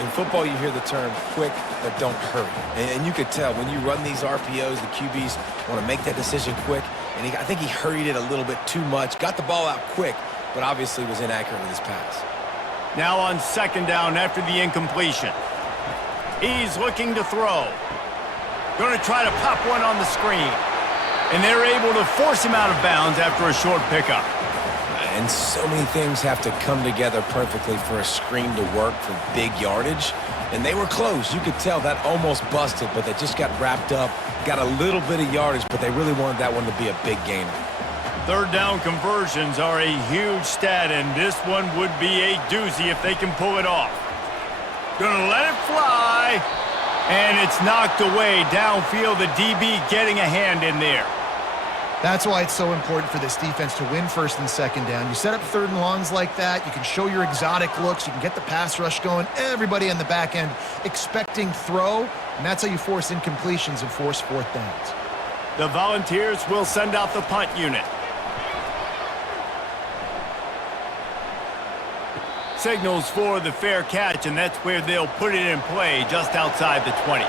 In football, you hear the term quick, but don't hurry. And you could tell when you run these RPOs, the QBs want to make that decision quick. And I think he hurried it a little bit too much, got the ball out quick, but obviously was inaccurate with his pass. Now on second down after the incompletion. He's looking to throw. Going to try to pop one on the screen. And they're able to force him out of bounds after a short pickup. And so many things have to come together perfectly for a screen to work for big yardage. And they were close. You could tell that almost busted, but they just got wrapped up, got a little bit of yardage, but they really wanted that one to be a big gainer. Third down conversions are a huge stat, and this one would be a doozy if they can pull it off. Gonna let it fly, and it's knocked away downfield. The DB getting a hand in there. That's why it's so important for this defense to win first and second down. You set up third and longs like that, you can show your exotic looks, you can get the pass rush going, everybody on the back end expecting throw, and that's how you force incompletions and force fourth downs. The Volunteers will send out the punt unit. Signals for the fair catch, and that's where they'll put it in play just outside the 20.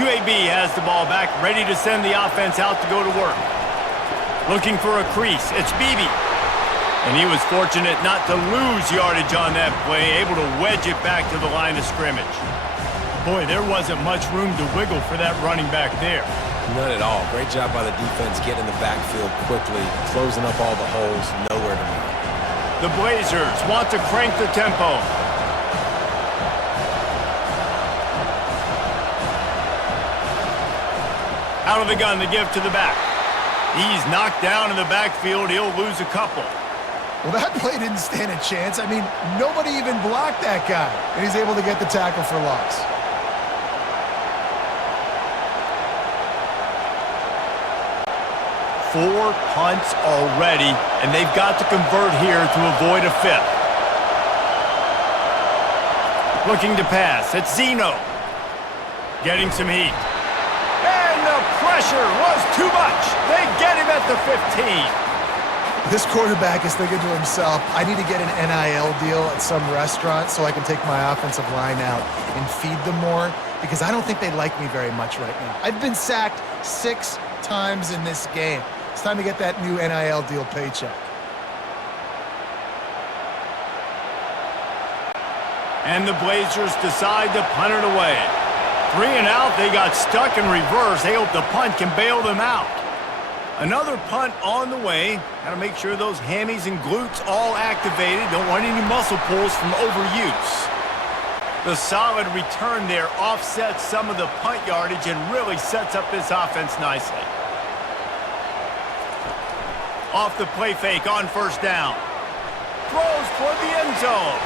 UAB has the ball back, ready to send the offense out to go to work. Looking for a crease, it's Beebe. And he was fortunate not to lose yardage on that play, able to wedge it back to the line of scrimmage. Boy, there wasn't much room to wiggle for that running back there. None at all. Great job by the defense getting in the backfield quickly, closing up all the holes, nowhere to run. The Blazers want to crank the tempo. Out of the gun, the give to the back. He's knocked down in the backfield. He'll lose a couple. Well, that play didn't stand a chance. I mean, nobody even blocked that guy, and he's able to get the tackle for loss. Four punts already, and they've got to convert here to avoid a fifth. Looking to pass. It's Zeno. Getting some heat. And the pressure was too much. They get him at the 15. This quarterback is thinking to himself, I need to get an NIL deal at some restaurant so I can take my offensive line out and feed them more, because I don't think they like me very much right now. I've been sacked 6 times in this game. It's time to get that new NIL deal paycheck. And the Blazers decide to punt it away. 3 and out, they got stuck in reverse. They hope the punt can bail them out. Another punt on the way. Got to make sure those hammies and glutes all activated. Don't want any muscle pulls from overuse. The solid return there offsets some of the punt yardage and really sets up this offense nicely. Off the play fake on first down. Throws toward the end zone.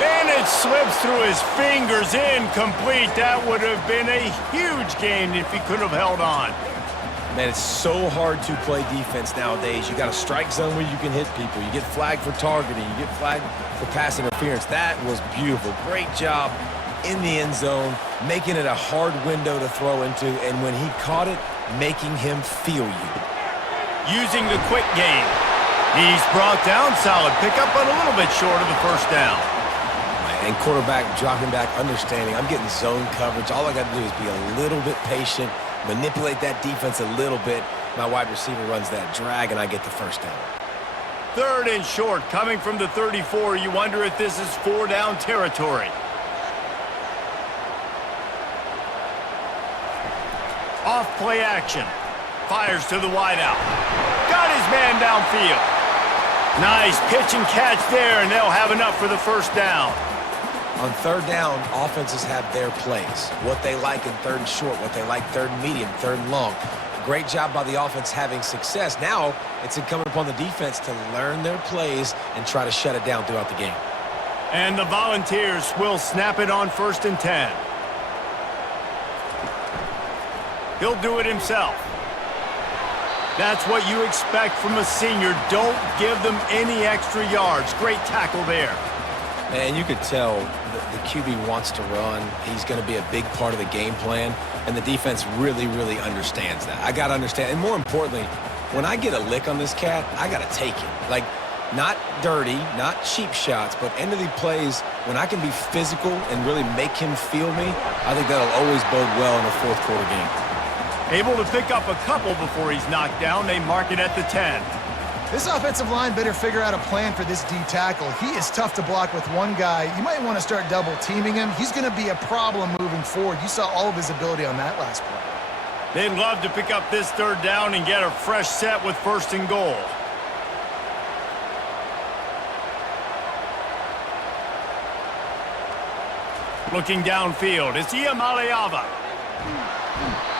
And it slips through his fingers, incomplete. That would have been a huge gain if he could have held on. Man, it's so hard to play defense nowadays. You got a strike zone where you can hit people. You get flagged for targeting. You get flagged for pass interference. That was beautiful. Great job in the end zone, making it a hard window to throw into, and when he caught it, making him feel you. Using the quick game. He's brought down, solid pickup, but a little bit short of the first down. And quarterback dropping back, understanding I'm getting zone coverage. All I got to do is be a little bit patient, manipulate that defense a little bit. My wide receiver runs that drag, and I get the first down. 3rd and short coming from the 34. You wonder if this is 4-down territory. Off play action. Fires to the wideout. Got his man downfield. Nice pitch and catch there, and they'll have enough for the 1st down. On 3rd down, offenses have their plays. What they like in 3rd and short, what they like 3rd and medium, 3rd and long. Great job by the offense having success. Now it's incumbent upon the defense to learn their plays and try to shut it down throughout the game. And the Volunteers will snap it on 1st and 10. He'll do it himself. That's what you expect from a senior. Don't give them any extra yards. Great tackle there. And you could tell the QB wants to run. He's going to be a big part of the game plan, and the defense really, really understands that. I got to understand, and more importantly, when I get a lick on this cat, I got to take it. Like, not dirty, not cheap shots, but end of the plays, when I can be physical and really make him feel me, I think that'll always bode well in a 4th quarter game. Able to pick up a couple before he's knocked down. They mark it at the 10. This offensive line better figure out a plan for this D tackle. He is tough to block with one guy. You might want to start double teaming him. He's going to be a problem moving forward. You saw all of his ability on that last play. They'd love to pick up this 3rd down and get a fresh set with 1st and goal. Looking downfield, it's Iamaleava.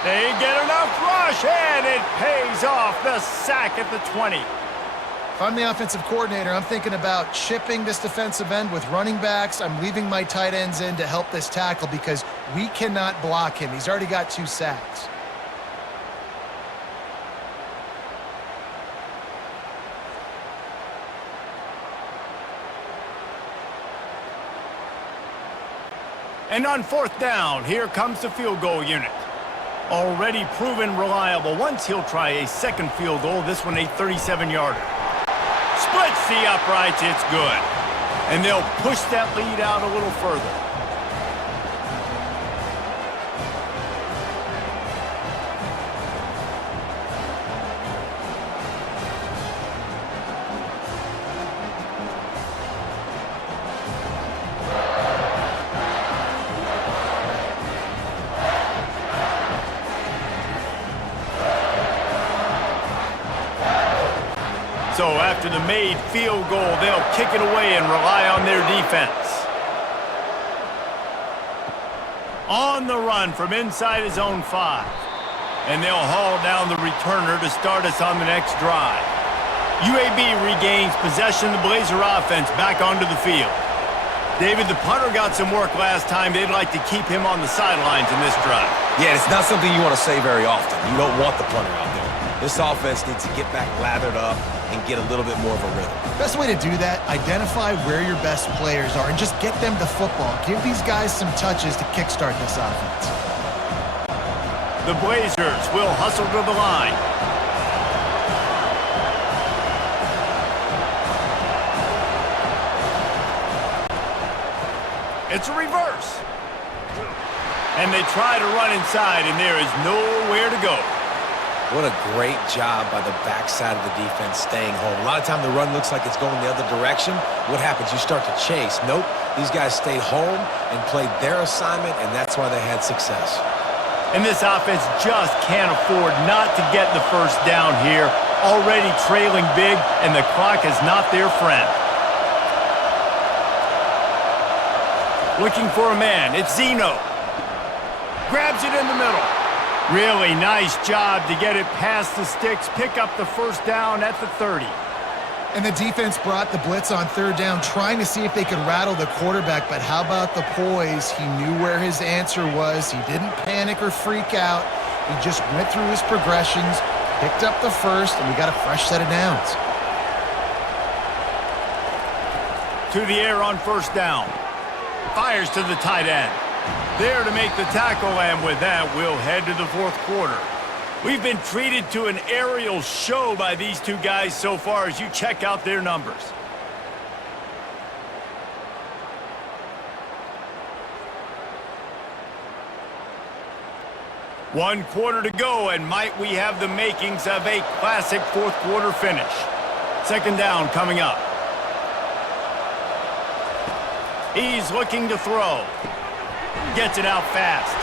They get enough rush, and it pays off. The sack at the 20. If I'm the offensive coordinator, I'm thinking about chipping this defensive end with running backs. I'm leaving my tight ends in to help this tackle because we cannot block him. He's already got 2 sacks. And on 4th down, here comes the field goal unit. Already proven reliable. Once he'll try a 2nd field goal, this one a 37-yarder. Splits the uprights, it's good. And they'll push that lead out a little further. So after the made field goal, they'll kick it away and rely on their defense. On the run from inside his own 5. And they'll haul down the returner to start us on the next drive. UAB regains possession of the Blazer offense back onto the field. David, the punter got some work last time. They'd like to keep him on the sidelines in this drive. Yeah, it's not something you want to say very often. You don't want the punter out there. This offense needs to get back lathered up and get a little bit more of a rhythm. Best way to do that, identify where your best players are and just get them the football. Give these guys some touches to kickstart this offense. The Blazers will hustle to the line. It's a reverse. And they try to run inside, and there is nowhere to go. What a great job by the backside of the defense staying home. A lot of time the run looks like it's going the other direction. What happens? You start to chase. Nope. These guys stayed home and played their assignment, and that's why they had success. And this offense just can't afford not to get the 1st down here. Already trailing big, and the clock is not their friend. Looking for a man. It's Zeno. Grabs it in the middle. Really nice job to get it past the sticks, pick up the 1st down at the 30. And the defense brought the blitz on 3rd down, trying to see if they could rattle the quarterback, but how about the poise? He knew where his answer was. He didn't panic or freak out. He just went through his progressions, picked up the 1st, and we got a fresh set of downs. To the air on 1st down. Fires to the tight end. There to make the tackle, and with that, we'll head to the 4th quarter. We've been treated to an aerial show by these 2 guys so far as you check out their numbers. One quarter to go, and might we have the makings of a classic 4th quarter finish. Second down coming up. He's looking to throw. Gets it out fast.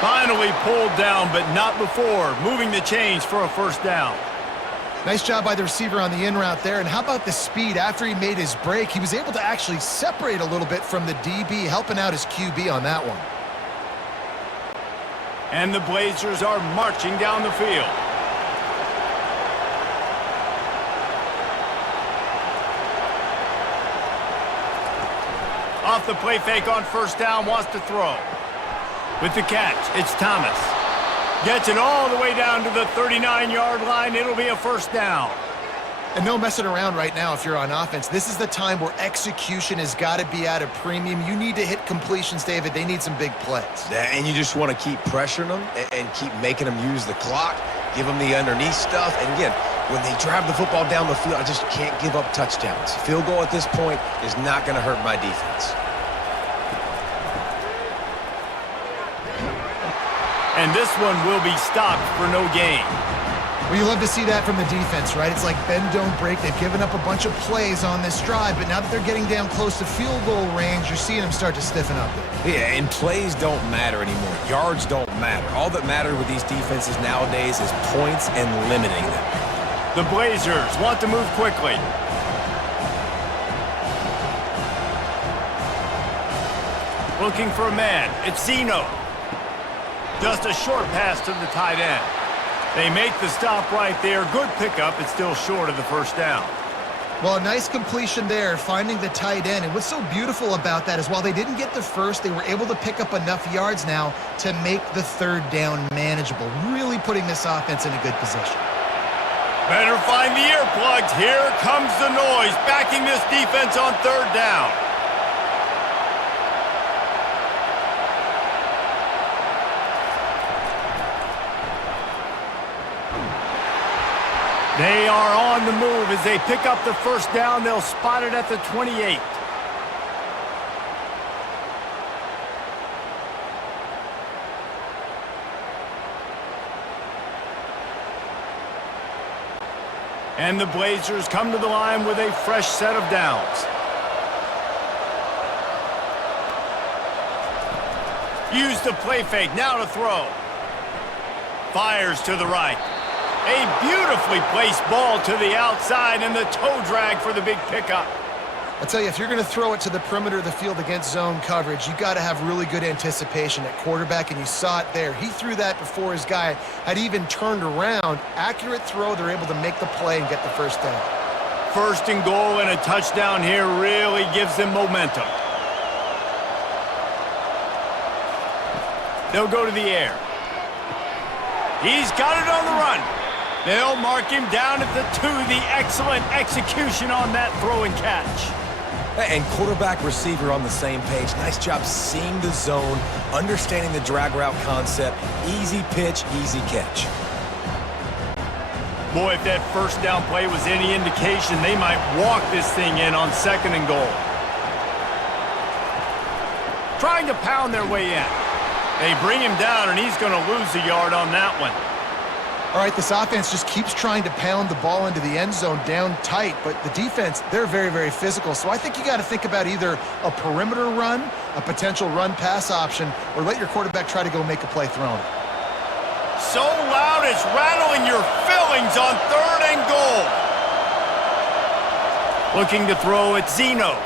Finally pulled down, but not before. Moving the chains for a first down. Nice job by the receiver on the in route there. And how about the speed? After he made his break, he was able to actually separate a little bit from the DB, helping out his QB on that one. And the Blazers are marching down the field. Off the play fake on first down, wants to throw. With the catch, it's Thomas. Gets it all the way down to the 39-yard line. It'll be a first down. And no messing around right now if you're on offense. This is the time where execution has got to be at a premium. You need to hit completions, David. They need some big plays. And you just want to keep pressuring them and keep making them use the clock, give them the underneath stuff. And again, when they drive the football down the field, I just can't give up touchdowns. Field goal at this point is not going to hurt my defense. And this one will be stopped for no gain. Well, you love to see that from the defense, right? It's like bend, don't break. They've given up a bunch of plays on this drive, but now that they're getting down close to field goal range, you're seeing them start to stiffen up there. Yeah, and plays don't matter anymore. Yards don't matter. All that matters with these defenses nowadays is points and limiting them. The Blazers want to move quickly. Looking for a man. It's Zeno. Just a short pass to the tight end. They make the stop right there. Good pickup. It's still short of the first down. Well, a nice completion there, finding the tight end. And what's so beautiful about that is while they didn't get the first, they were able to pick up enough yards now to make the third down manageable, really putting this offense in a good position. Better find the earplugs. Here comes the noise, backing this defense on third down. They are on the move as they pick up the first down. They'll spot it at the 28. And the Blazers come to the line with a fresh set of downs. Use the play fake, now to throw. Fires to the right. A beautifully placed ball to the outside and the toe drag for the big pickup. I tell you, if you're going to throw it to the perimeter of the field against zone coverage, you got to have really good anticipation at quarterback, and you saw it there. He threw that before his guy had even turned around. Accurate throw, they're able to make the play and get the first down. First and goal and a touchdown here really gives them momentum. They'll go to the air. He's got it on the run. They'll mark him down at the 2. The excellent execution on that throw and catch. And quarterback receiver on the same page. Nice job seeing the zone, understanding the drag route concept. Easy pitch, easy catch. Boy, if that first down play was any indication, they might walk this thing in on second and goal. Trying to pound their way in. They bring him down, and he's going to lose a yard on that one. All right, this offense just keeps trying to pound the ball into the end zone down tight, but the defense, they're very, very physical. So I think you got to think about either a perimeter run, a potential run-pass option, or let your quarterback try to go make a play throwing. So loud it's rattling your fillings on third and goal. Looking to throw at Zeno.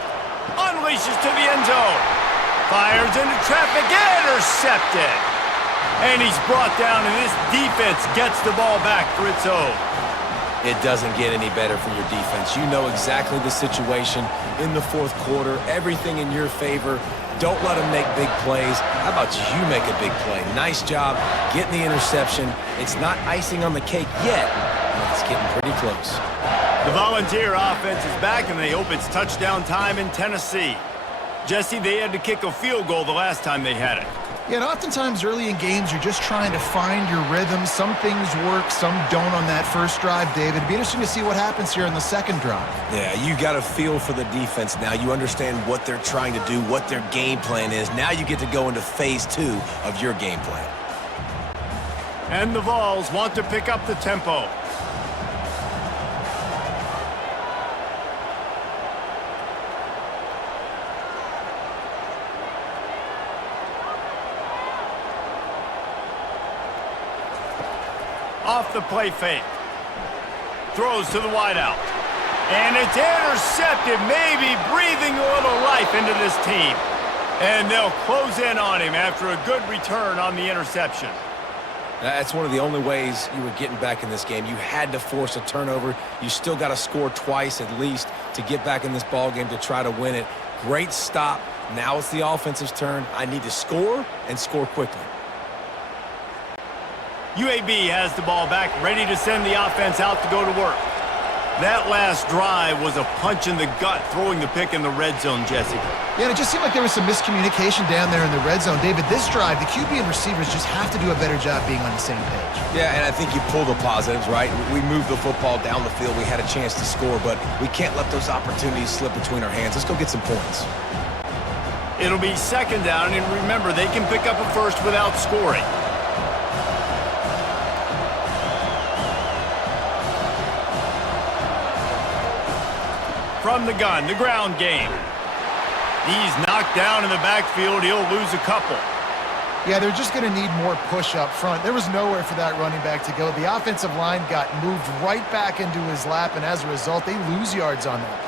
Unleashes to the end zone. Fires into traffic, intercepted. And he's brought down, and this defense gets the ball back for its own. It doesn't get any better for your defense. You know exactly the situation in the fourth quarter. Everything in your favor. Don't let them make big plays. How about you make a big play? Nice job getting the interception. It's not icing on the cake yet, but it's getting pretty close. The Volunteer offense is back, and they hope it's touchdown time in Tennessee. Jesse, they had to kick a field goal the last time they had it. Yeah, and oftentimes early in games, you're just trying to find your rhythm. Some things work, some don't on that first drive, David. It'd be interesting to see what happens here in the second drive. Yeah, you got a feel for the defense now. You understand what they're trying to do, what their game plan is. Now you get to go into phase 2 of your game plan. And the Vols want to pick up the tempo. Off the play fake. Throws to the wideout. And it's intercepted, maybe breathing a little life into this team. And they'll close in on him after a good return on the interception. That's one of the only ways you were getting back in this game. You had to force a turnover. You still got to score twice at least to get back in this ball game to try to win it. Great stop. Now it's the offensive's turn. I need to score and score quickly. UAB has the ball back, ready to send the offense out to go to work. That last drive was a punch in the gut, throwing the pick in the red zone, Jesse. Yeah, and it just seemed like there was some miscommunication down there in the red zone. David, this drive, the QB and receivers just have to do a better job being on the same page. Yeah, and I think you pull the positives, right? We moved the football down the field. We had a chance to score, but we can't let those opportunities slip between our hands. Let's go get some points. It'll be second down, and remember, they can pick up a first without scoring. From the gun, the ground game. He's knocked down in the backfield. He'll lose a couple. Yeah, they're just going to need more push up front. There was nowhere for that running back to go. The offensive line got moved right back into his lap, and as a result, they lose yards on that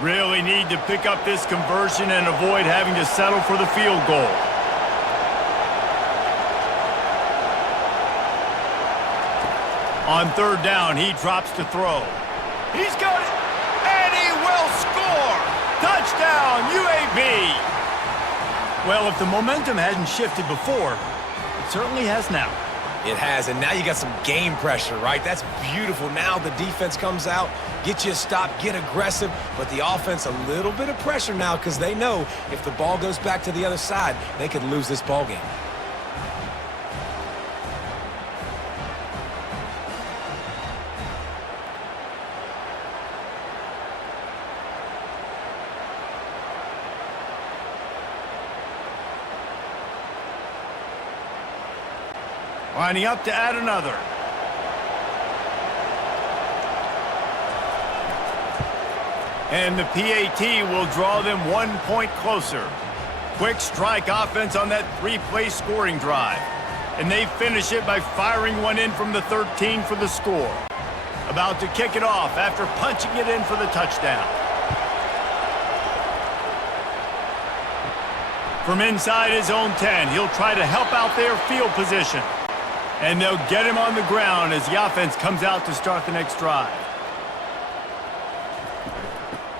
play. Really need to pick up this conversion and avoid having to settle for the field goal. On third down, he drops to throw. He's got it, and he will score! Touchdown, UAB! Well, if the momentum hadn't shifted before, it certainly has now. It has, and now you got some game pressure, right? That's beautiful. Now the defense comes out, get you a stop, get aggressive, but the offense a little bit of pressure now because they know if the ball goes back to the other side, they could lose this ball game. Lining up to add another. And the PAT will draw them 1 point closer. Quick strike offense on that three-play scoring drive. And they finish it by firing one in from the 13 for the score. About to kick it off after punching it in for the touchdown. From inside his own 10, he'll try to help out their field position. And they'll get him on the ground as the offense comes out to start the next drive.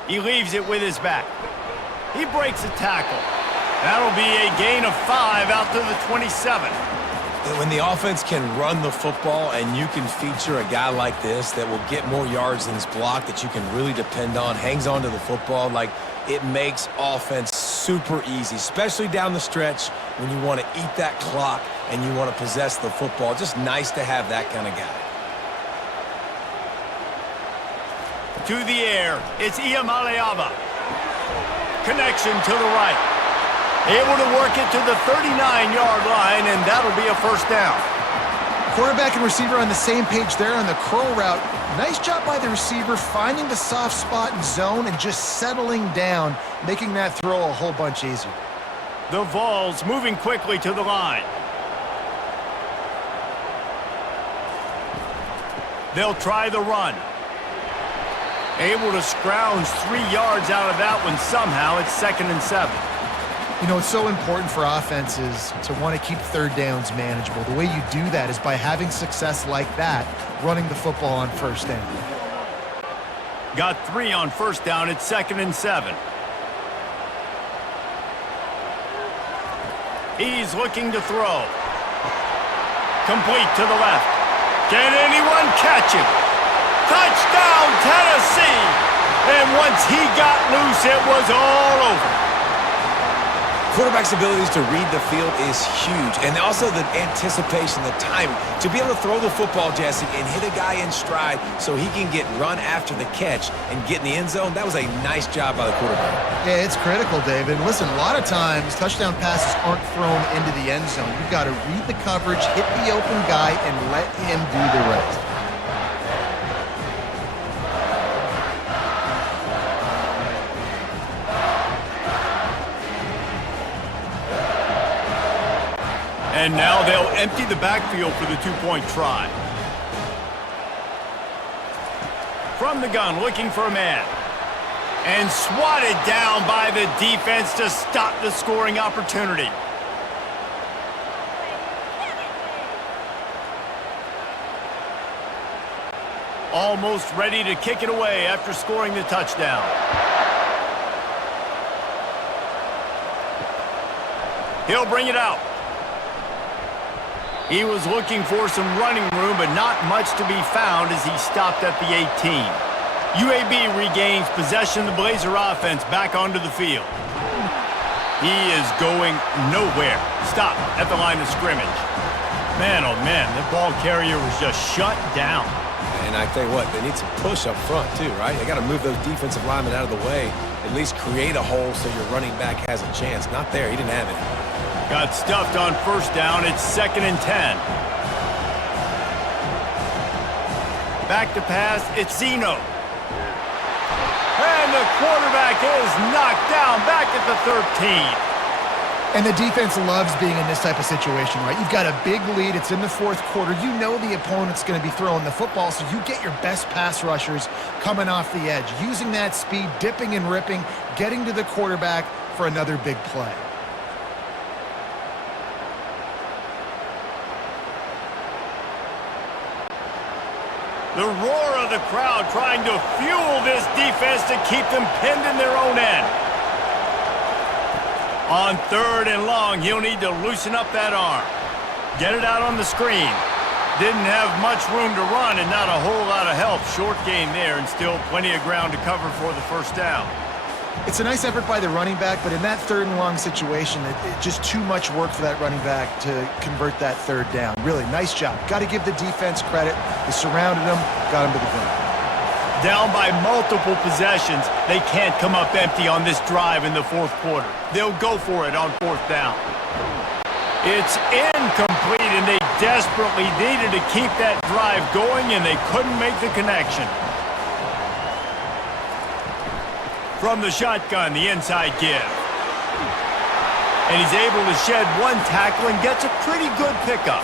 He leaves it with his back. He breaks a tackle. That'll be a gain of 5 out to the 27. When the offense can run the football and you can feature a guy like this that will get more yards than his block that you can really depend on, hangs on to the football, like it makes offense super easy, especially down the stretch when you want to eat that clock and you want to possess the football. Just nice to have that kind of guy. To the air, it's Iamaleava. Connection to the right. Able to work it to the 39-yard line, and that'll be a first down. Quarterback and receiver on the same page there on the curl route. Nice job by the receiver finding the soft spot in zone and just settling down, making that throw a whole bunch easier. The Vols moving quickly to the line. They'll try the run. Able to scrounge 3 yards out of that one somehow. It's 2nd and 7. You know, it's so important for offenses to want to keep third downs manageable. The way you do that is by having success like that, running the football on first down. Got 3 on first down. It's 2nd and 7. He's looking to throw. Complete to the left. Can anyone catch him? Touchdown, Tennessee! And once he got loose, it was all over. Quarterback's abilities to read the field is huge. And also the anticipation, the timing. To be able to throw the football, Jesse, and hit a guy in stride so he can get run after the catch and get in the end zone, that was a nice job by the quarterback. Yeah, it's critical, David. Listen, a lot of times touchdown passes aren't thrown into the end zone. You've got to read the coverage, hit the open guy, and let him do the rest. And now they'll empty the backfield for the two-point try. From the gun, looking for a man. And swatted down by the defense to stop the scoring opportunity. Almost ready to kick it away after scoring the touchdown. He'll bring it out. He was looking for some running room, but not much to be found as he stopped at the 18. UAB regains possession of the Blazer offense back onto the field. He is going nowhere. Stop at the line of scrimmage. Man, oh man, the ball carrier was just shut down. And I tell you what, they need some push up front too, right? They got to move those defensive linemen out of the way, at least create a hole so your running back has a chance. Not there. He didn't have it. Got stuffed on first down. It's 2nd and 10. Back to pass. It's Zeno. And the quarterback is knocked down back at the 13. And the defense loves being in this type of situation, right? You've got a big lead. It's in the fourth quarter. You know the opponent's going to be throwing the football, so you get your best pass rushers coming off the edge, using that speed, dipping and ripping, getting to the quarterback for another big play. The roar of the crowd trying to fuel this defense to keep them pinned in their own end. On 3rd and long, he'll need to loosen up that arm. Get it out on the screen. Didn't have much room to run and not a whole lot of help. Short gain there and still plenty of ground to cover for the first down. It's a nice effort by the running back, but in that 3rd and long situation, it's just too much work for that running back to convert that 3rd down. Really, nice job. Got to give the defense credit. They surrounded him, got him to the ground. Down by multiple possessions, they can't come up empty on this drive in the fourth quarter. They'll go for it on 4th down. It's incomplete, and they desperately needed to keep that drive going, and they couldn't make the connection. From the shotgun, the inside give. And he's able to shed one tackle and gets a pretty good pickup.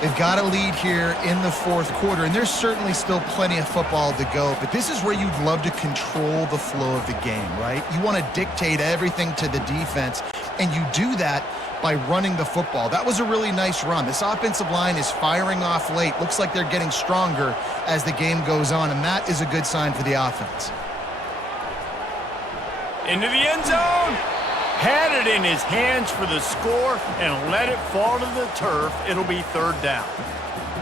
They've got a lead here in the fourth quarter, and there's certainly still plenty of football to go, but this is where you'd love to control the flow of the game, right? You want to dictate everything to the defense, and you do that by running the football. That was a really nice run. This offensive line is firing off late. Looks like they're getting stronger as the game goes on, and that is a good sign for the offense. Into the end zone. Had it in his hands for the score and let it fall to the turf. It'll be 3rd down.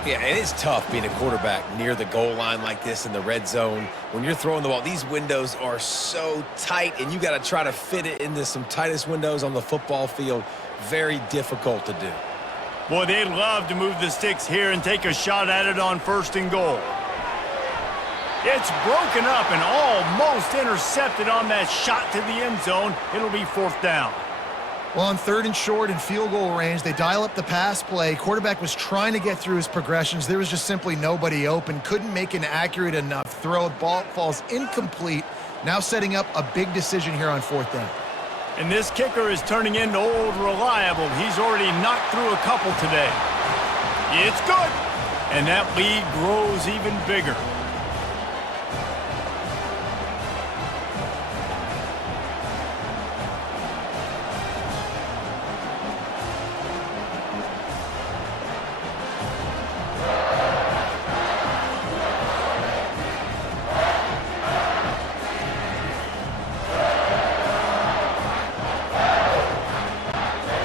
Yeah, and it's tough being a quarterback near the goal line like this in the red zone. When you're throwing the ball, these windows are so tight, and you got to try to fit it into some tightest windows on the football field. Very difficult to do. Boy, they'd love to move the sticks here and take a shot at it on 1st and goal. It's broken up and almost intercepted on that shot to the end zone. It'll be 4th down. Well, on 3rd and short and field goal range, they dial up the pass play. Quarterback was trying to get through his progressions. There was just simply nobody open. Couldn't make an accurate enough throw. Ball falls incomplete. Now setting up a big decision here on 4th down. And this kicker is turning into old reliable. He's already knocked through a couple today. It's good. And that lead grows even bigger.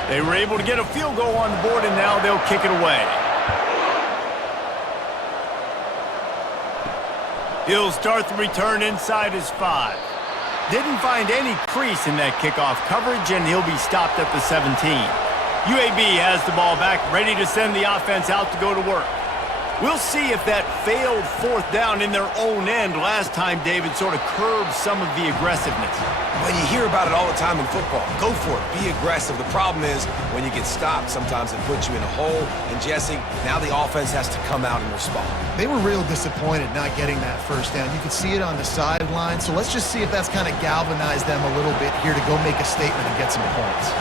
They were able to get a field goal on the board, and now they'll kick it away. He'll start the return inside his 5. Didn't find any crease in that kickoff coverage, and he'll be stopped at the 17. UAB has the ball back, ready to send the offense out to go to work. We'll see if that failed 4th down in their own end last time, David, sort of curbed some of the aggressiveness. Well, you hear about it all the time in football. Go for it. Be aggressive. The problem is when you get stopped, sometimes it puts you in a hole. And, Jesse, now the offense has to come out and respond. They were real disappointed not getting that 1st down. You could see it on the sideline. So let's just see if that's kind of galvanized them a little bit here to go make a statement and get some points.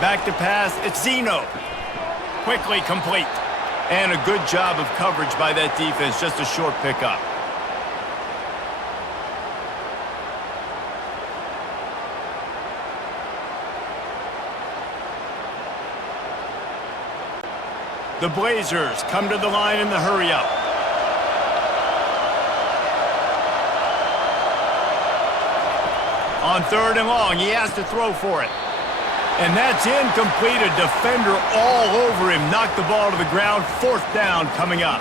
Back to pass, it's Zeno. Quickly complete. And a good job of coverage by that defense, just a short pickup. The Blazers come to the line in the hurry-up. On 3rd and long, he has to throw for it. And that's incomplete. A defender all over him. Knocked the ball to the ground. 4th down coming up.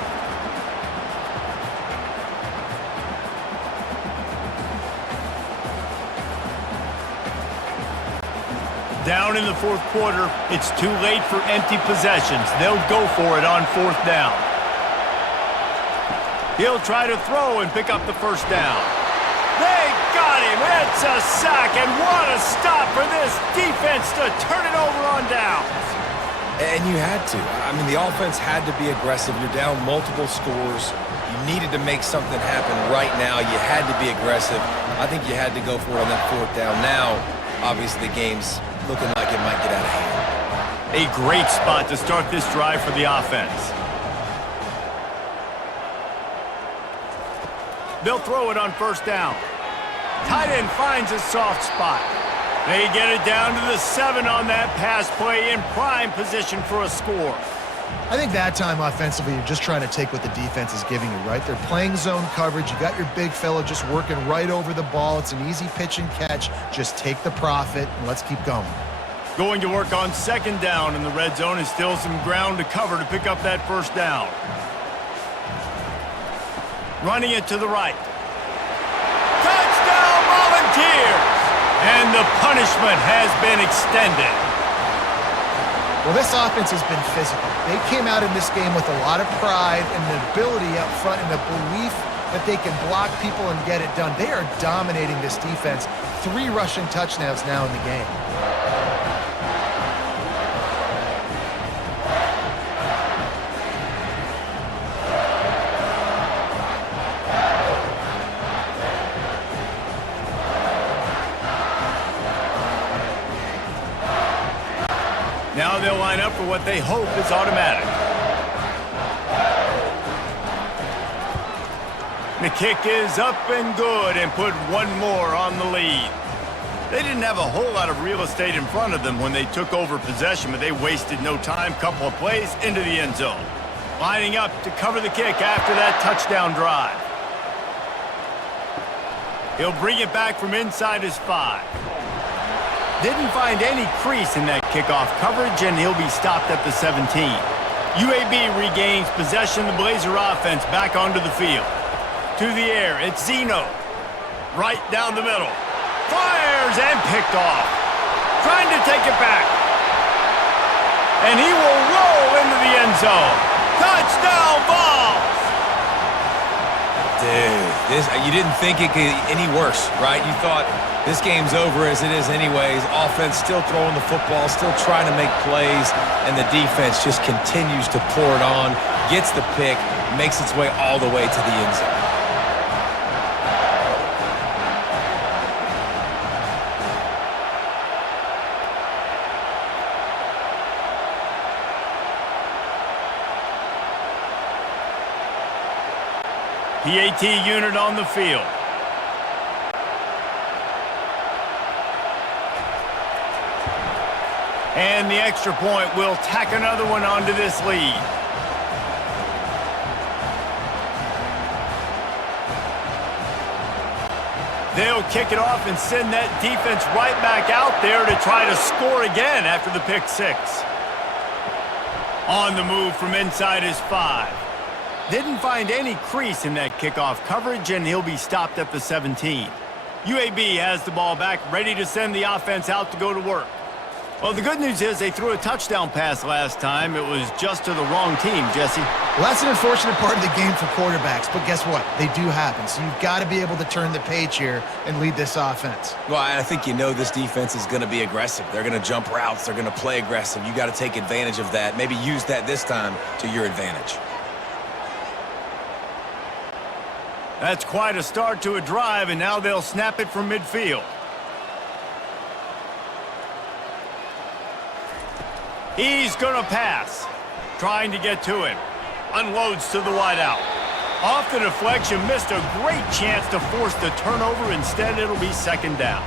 Down in the 4th quarter, it's too late for empty possessions. They'll go for it on 4th down. He'll try to throw and pick up the 1st down. They got him. It's a sack, and what a stop for this defense to turn it over on downs. And you had to. I mean, the offense had to be aggressive. You're down multiple scores. You needed to make something happen right now. You had to be aggressive. I think you had to go for it on that 4th down. Now, obviously, the game's looking like it might get out of hand. A great spot to start this drive for the offense. They'll throw it on 1st down. Tight end finds a soft spot. They get it down to the 7 on that pass play in prime position for a score. I think that time offensively, you're just trying to take what the defense is giving you, right? They're playing zone coverage. You got your big fella just working right over the ball. It's an easy pitch and catch. Just take the profit and let's keep going. Going to work on 2nd down in the red zone is still some ground to cover to pick up that 1st down. Running it to the right. Touchdown, Volunteers! And the punishment has been extended. Well, this offense has been physical. They came out in this game with a lot of pride and the ability up front and the belief that they can block people and get it done. They are dominating this defense. 3 rushing touchdowns now in the game. Now they'll line up for what they hope is automatic. The kick is up and good and put 1 more on the lead. They didn't have a whole lot of real estate in front of them when they took over possession, but they wasted no time. Couple of plays into the end zone. Lining up to cover the kick after that touchdown drive. He'll bring it back from inside his 5. Didn't find any crease in that kickoff coverage, and he'll be stopped at the 17. UAB regains possession. The Blazer offense back onto the field. To the air, it's Zeno. Right down the middle. Fires and picked off. Trying to take it back. And he will roll into the end zone. Touchdown Vols! Dude, you didn't think it could get any worse, right? You thought this game's over as it is anyways. Offense still throwing the football, still trying to make plays, and the defense just continues to pour it on, gets the pick, makes its way all the way to the end zone. PAT unit on the field. And the extra point will tack another one onto this lead. They'll kick it off and send that defense right back out there to try to score again after the pick 6. On the move from inside his 5. Didn't find any crease in that kickoff coverage, and he'll be stopped at the 17. UAB has the ball back, ready to send the offense out to go to work. Well, the good news is they threw a touchdown pass last time. It was just to the wrong team, Jesse. Well, that's an unfortunate part of the game for quarterbacks, but guess what? They do happen, so you've got to be able to turn the page here and lead this offense. Well, I think this defense is going to be aggressive. They're going to jump routes. They're going to play aggressive. You got to take advantage of that. Maybe use that this time to your advantage. That's quite a start to a drive, and now they'll snap it from midfield. He's going to pass. Trying to get to him. Unloads to the wideout. Off the deflection, missed a great chance to force the turnover. Instead, it'll be second down.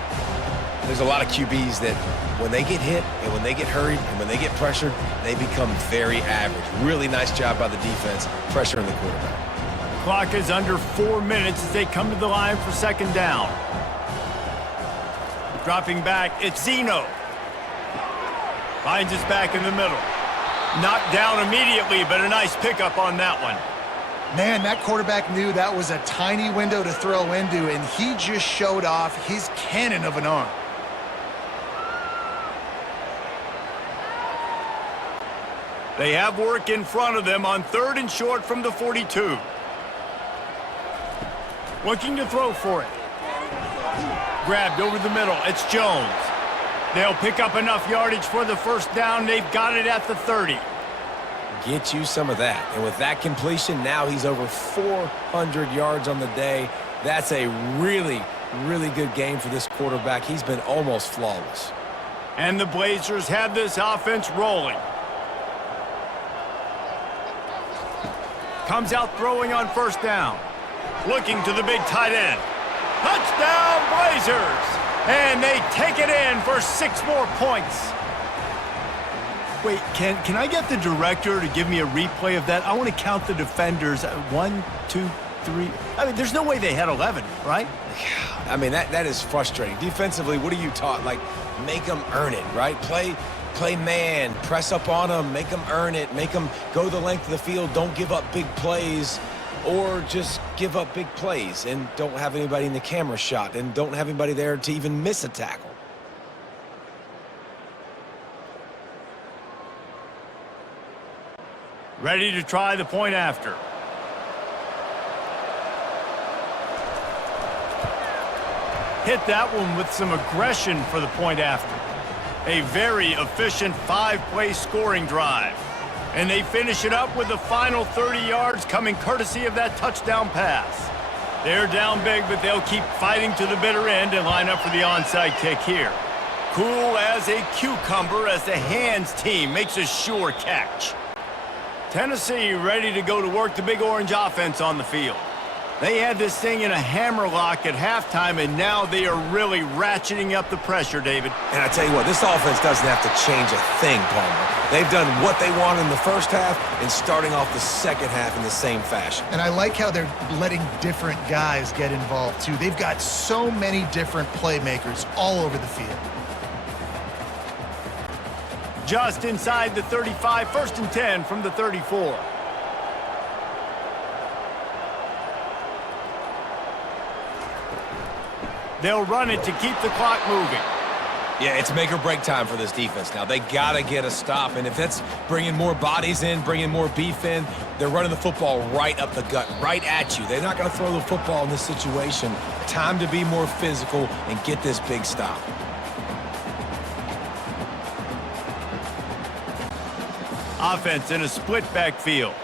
There's a lot of QBs that when they get hit and when they get hurried and when they get pressured, they become very average. Really nice job by the defense, pressuring the quarterback. Clock is under 4 minutes as they come to the line for second down. Dropping back, it's Zeno. Finds his back in the middle. Knocked down immediately, but a nice pickup on that one. Man, that quarterback knew that was a tiny window to throw into, and he just showed off his cannon of an arm. They have work in front of them on 3rd and short from the 42. Looking to throw for it. Grabbed over the middle. It's Jones. They'll pick up enough yardage for the first down. They've got it at the 30. Get you some of that. And with that completion, now he's over 400 yards on the day. That's a really, really good game for this quarterback. He's been almost flawless. And the Blazers have this offense rolling. Comes out throwing on first down. Looking to the big tight end. Touchdown, Blazers! And they take it in for 6 more points. Wait, can I get the director to give me a replay of that? I want to count the defenders. 1, 2, 3. I mean, there's no way they had 11, right? I mean, that is frustrating. Defensively, what are you taught? Like, make them earn it, right? Play man, press up on them, make them earn it, make them go the length of the field, don't give up big plays, or just give up big plays and don't have anybody in the camera shot and don't have anybody there to even miss a tackle. Ready to try the point after. Hit that one with some aggression for the point after. A very efficient 5-play scoring drive. And they finish it up with the final 30 yards coming courtesy of that touchdown pass. They're down big, but they'll keep fighting to the bitter end and line up for the onside kick here. Cool as a cucumber as the hands team makes a sure catch. Tennessee ready to go to work the Big Orange offense on the field. They had this thing in a hammerlock at halftime, and now they are really ratcheting up the pressure, David. And I tell you what, this offense doesn't have to change a thing, Palmer. They've done what they want in the first half and starting off the second half in the same fashion. And I like how they're letting different guys get involved, too. They've got so many different playmakers all over the field. Just inside the 35, 1st and 10 from the 34. They'll run it to keep the clock moving. Yeah, it's make or break time for this defense now. They got to get a stop, and if that's bringing more bodies in, bringing more beef in, they're running the football right up the gut, right at you. They're not going to throw the football in this situation. Time to be more physical and get this big stop. Offense in a split backfield.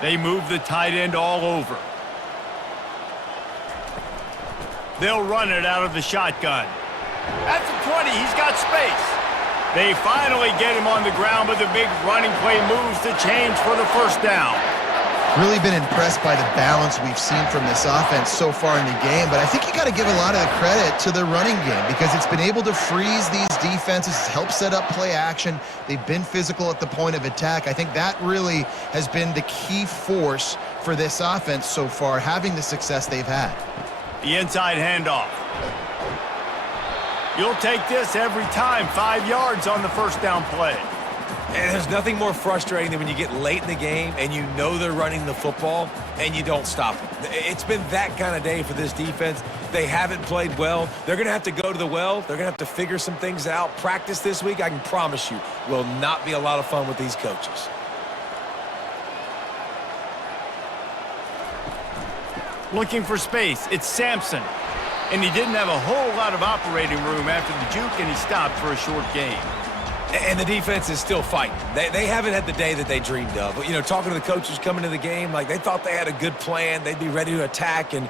They move the tight end all over. They'll run it out of the shotgun. At the 20, he's got space. They finally get him on the ground, but the big running play moves the change for the first down. Really been impressed by the balance we've seen from this offense so far in the game, but I think you got to give a lot of the credit to the running game because it's been able to freeze these defenses, help set up play action. They've been physical at the point of attack. I think that really has been the key force for this offense so far, having the success they've had. The inside handoff. You'll take this every time. 5 yards on the first down play. And there's nothing more frustrating than when you get late in the game and you know they're running the football and you don't stop them. It's been that kind of day for this defense. They haven't played well. They're going to have to go to the well. They're going to have to figure some things out. Practice this week, I can promise you, will not be a lot of fun with these coaches. Looking for space. It's Sampson. And he didn't have a whole lot of operating room after the juke, and he stopped for a short gain. And the defense is still fighting. They haven't had the day that they dreamed of. You know, talking to the coaches coming to the game, like they thought they had a good plan. They'd be ready to attack and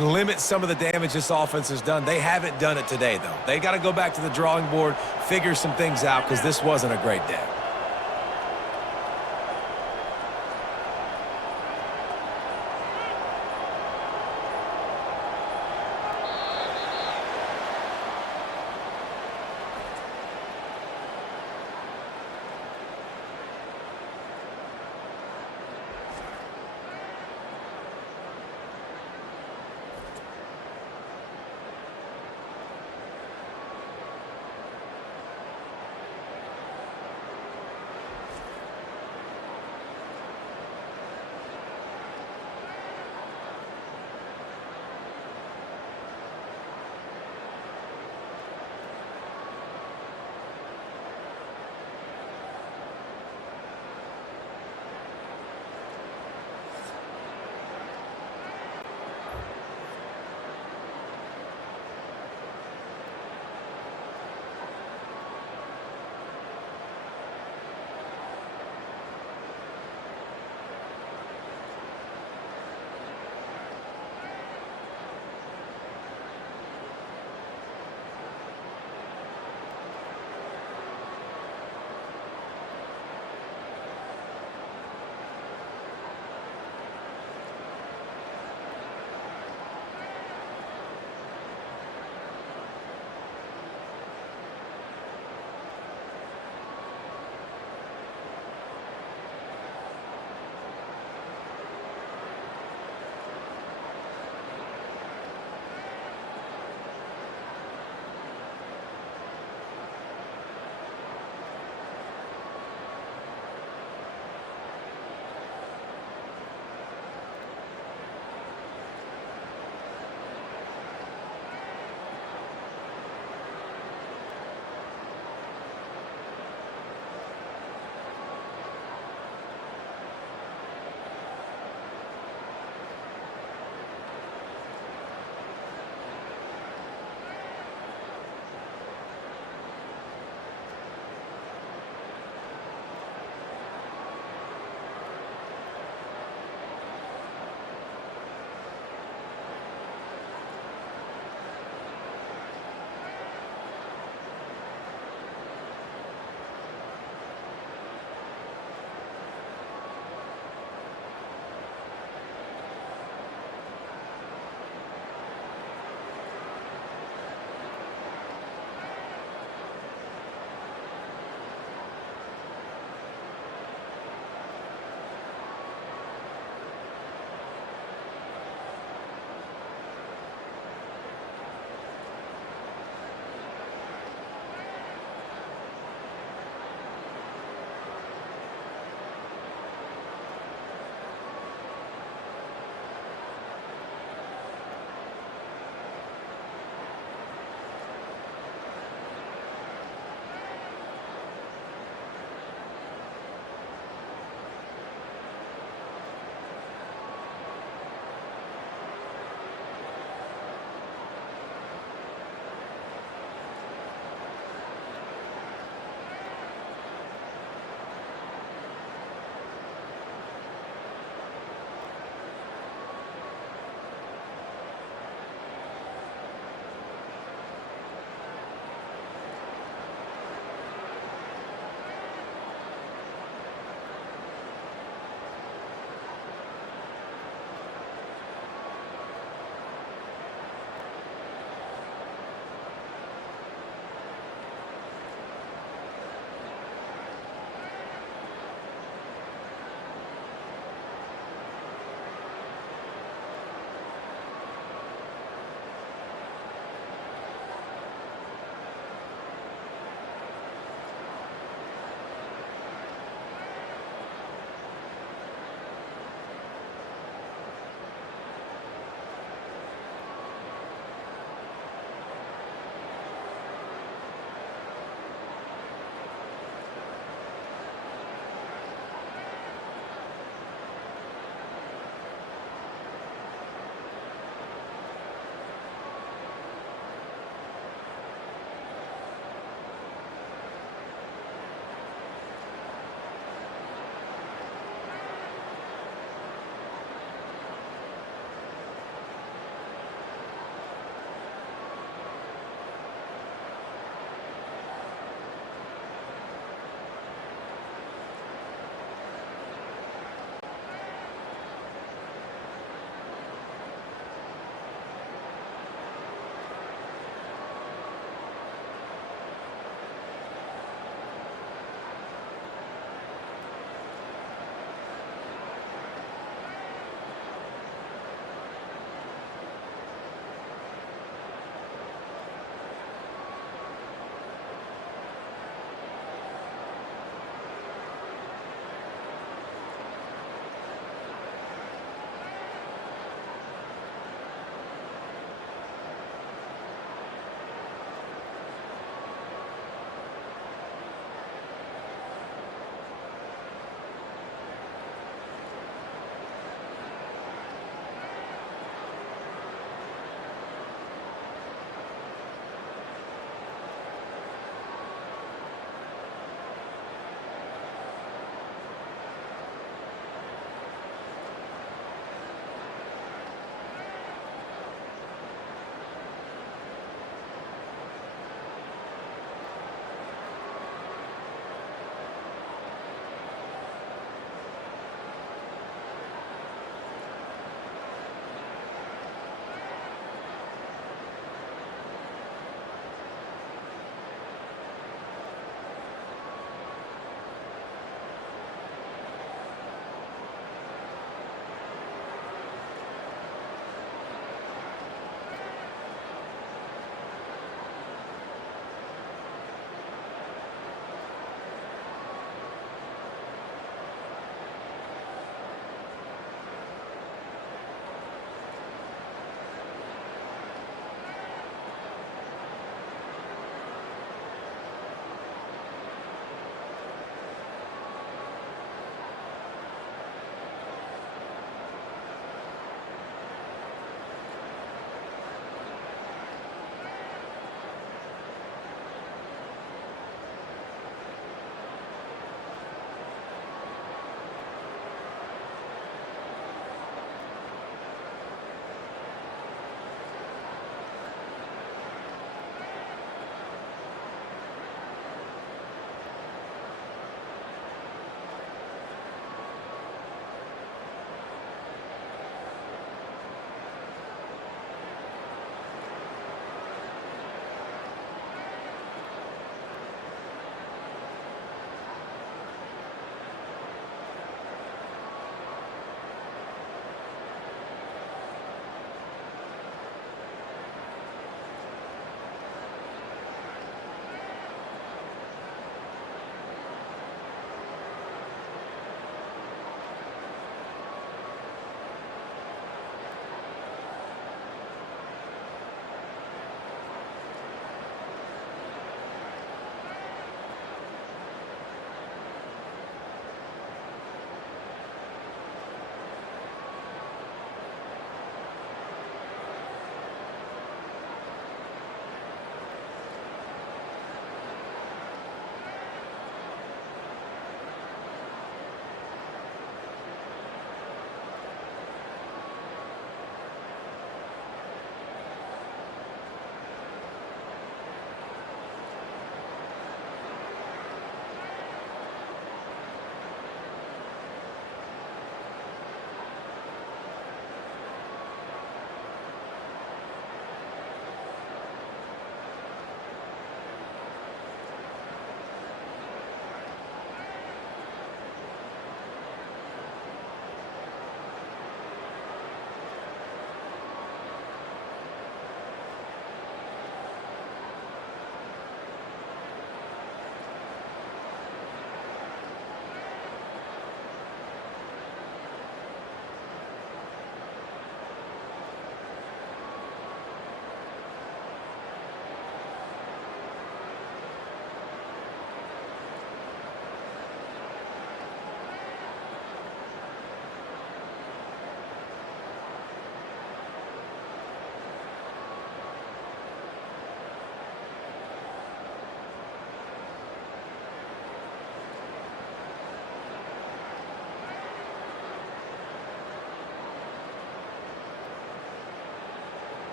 limit some of the damage this offense has done. They haven't done it today, though. They got to go back to the drawing board, figure some things out, because this wasn't a great day.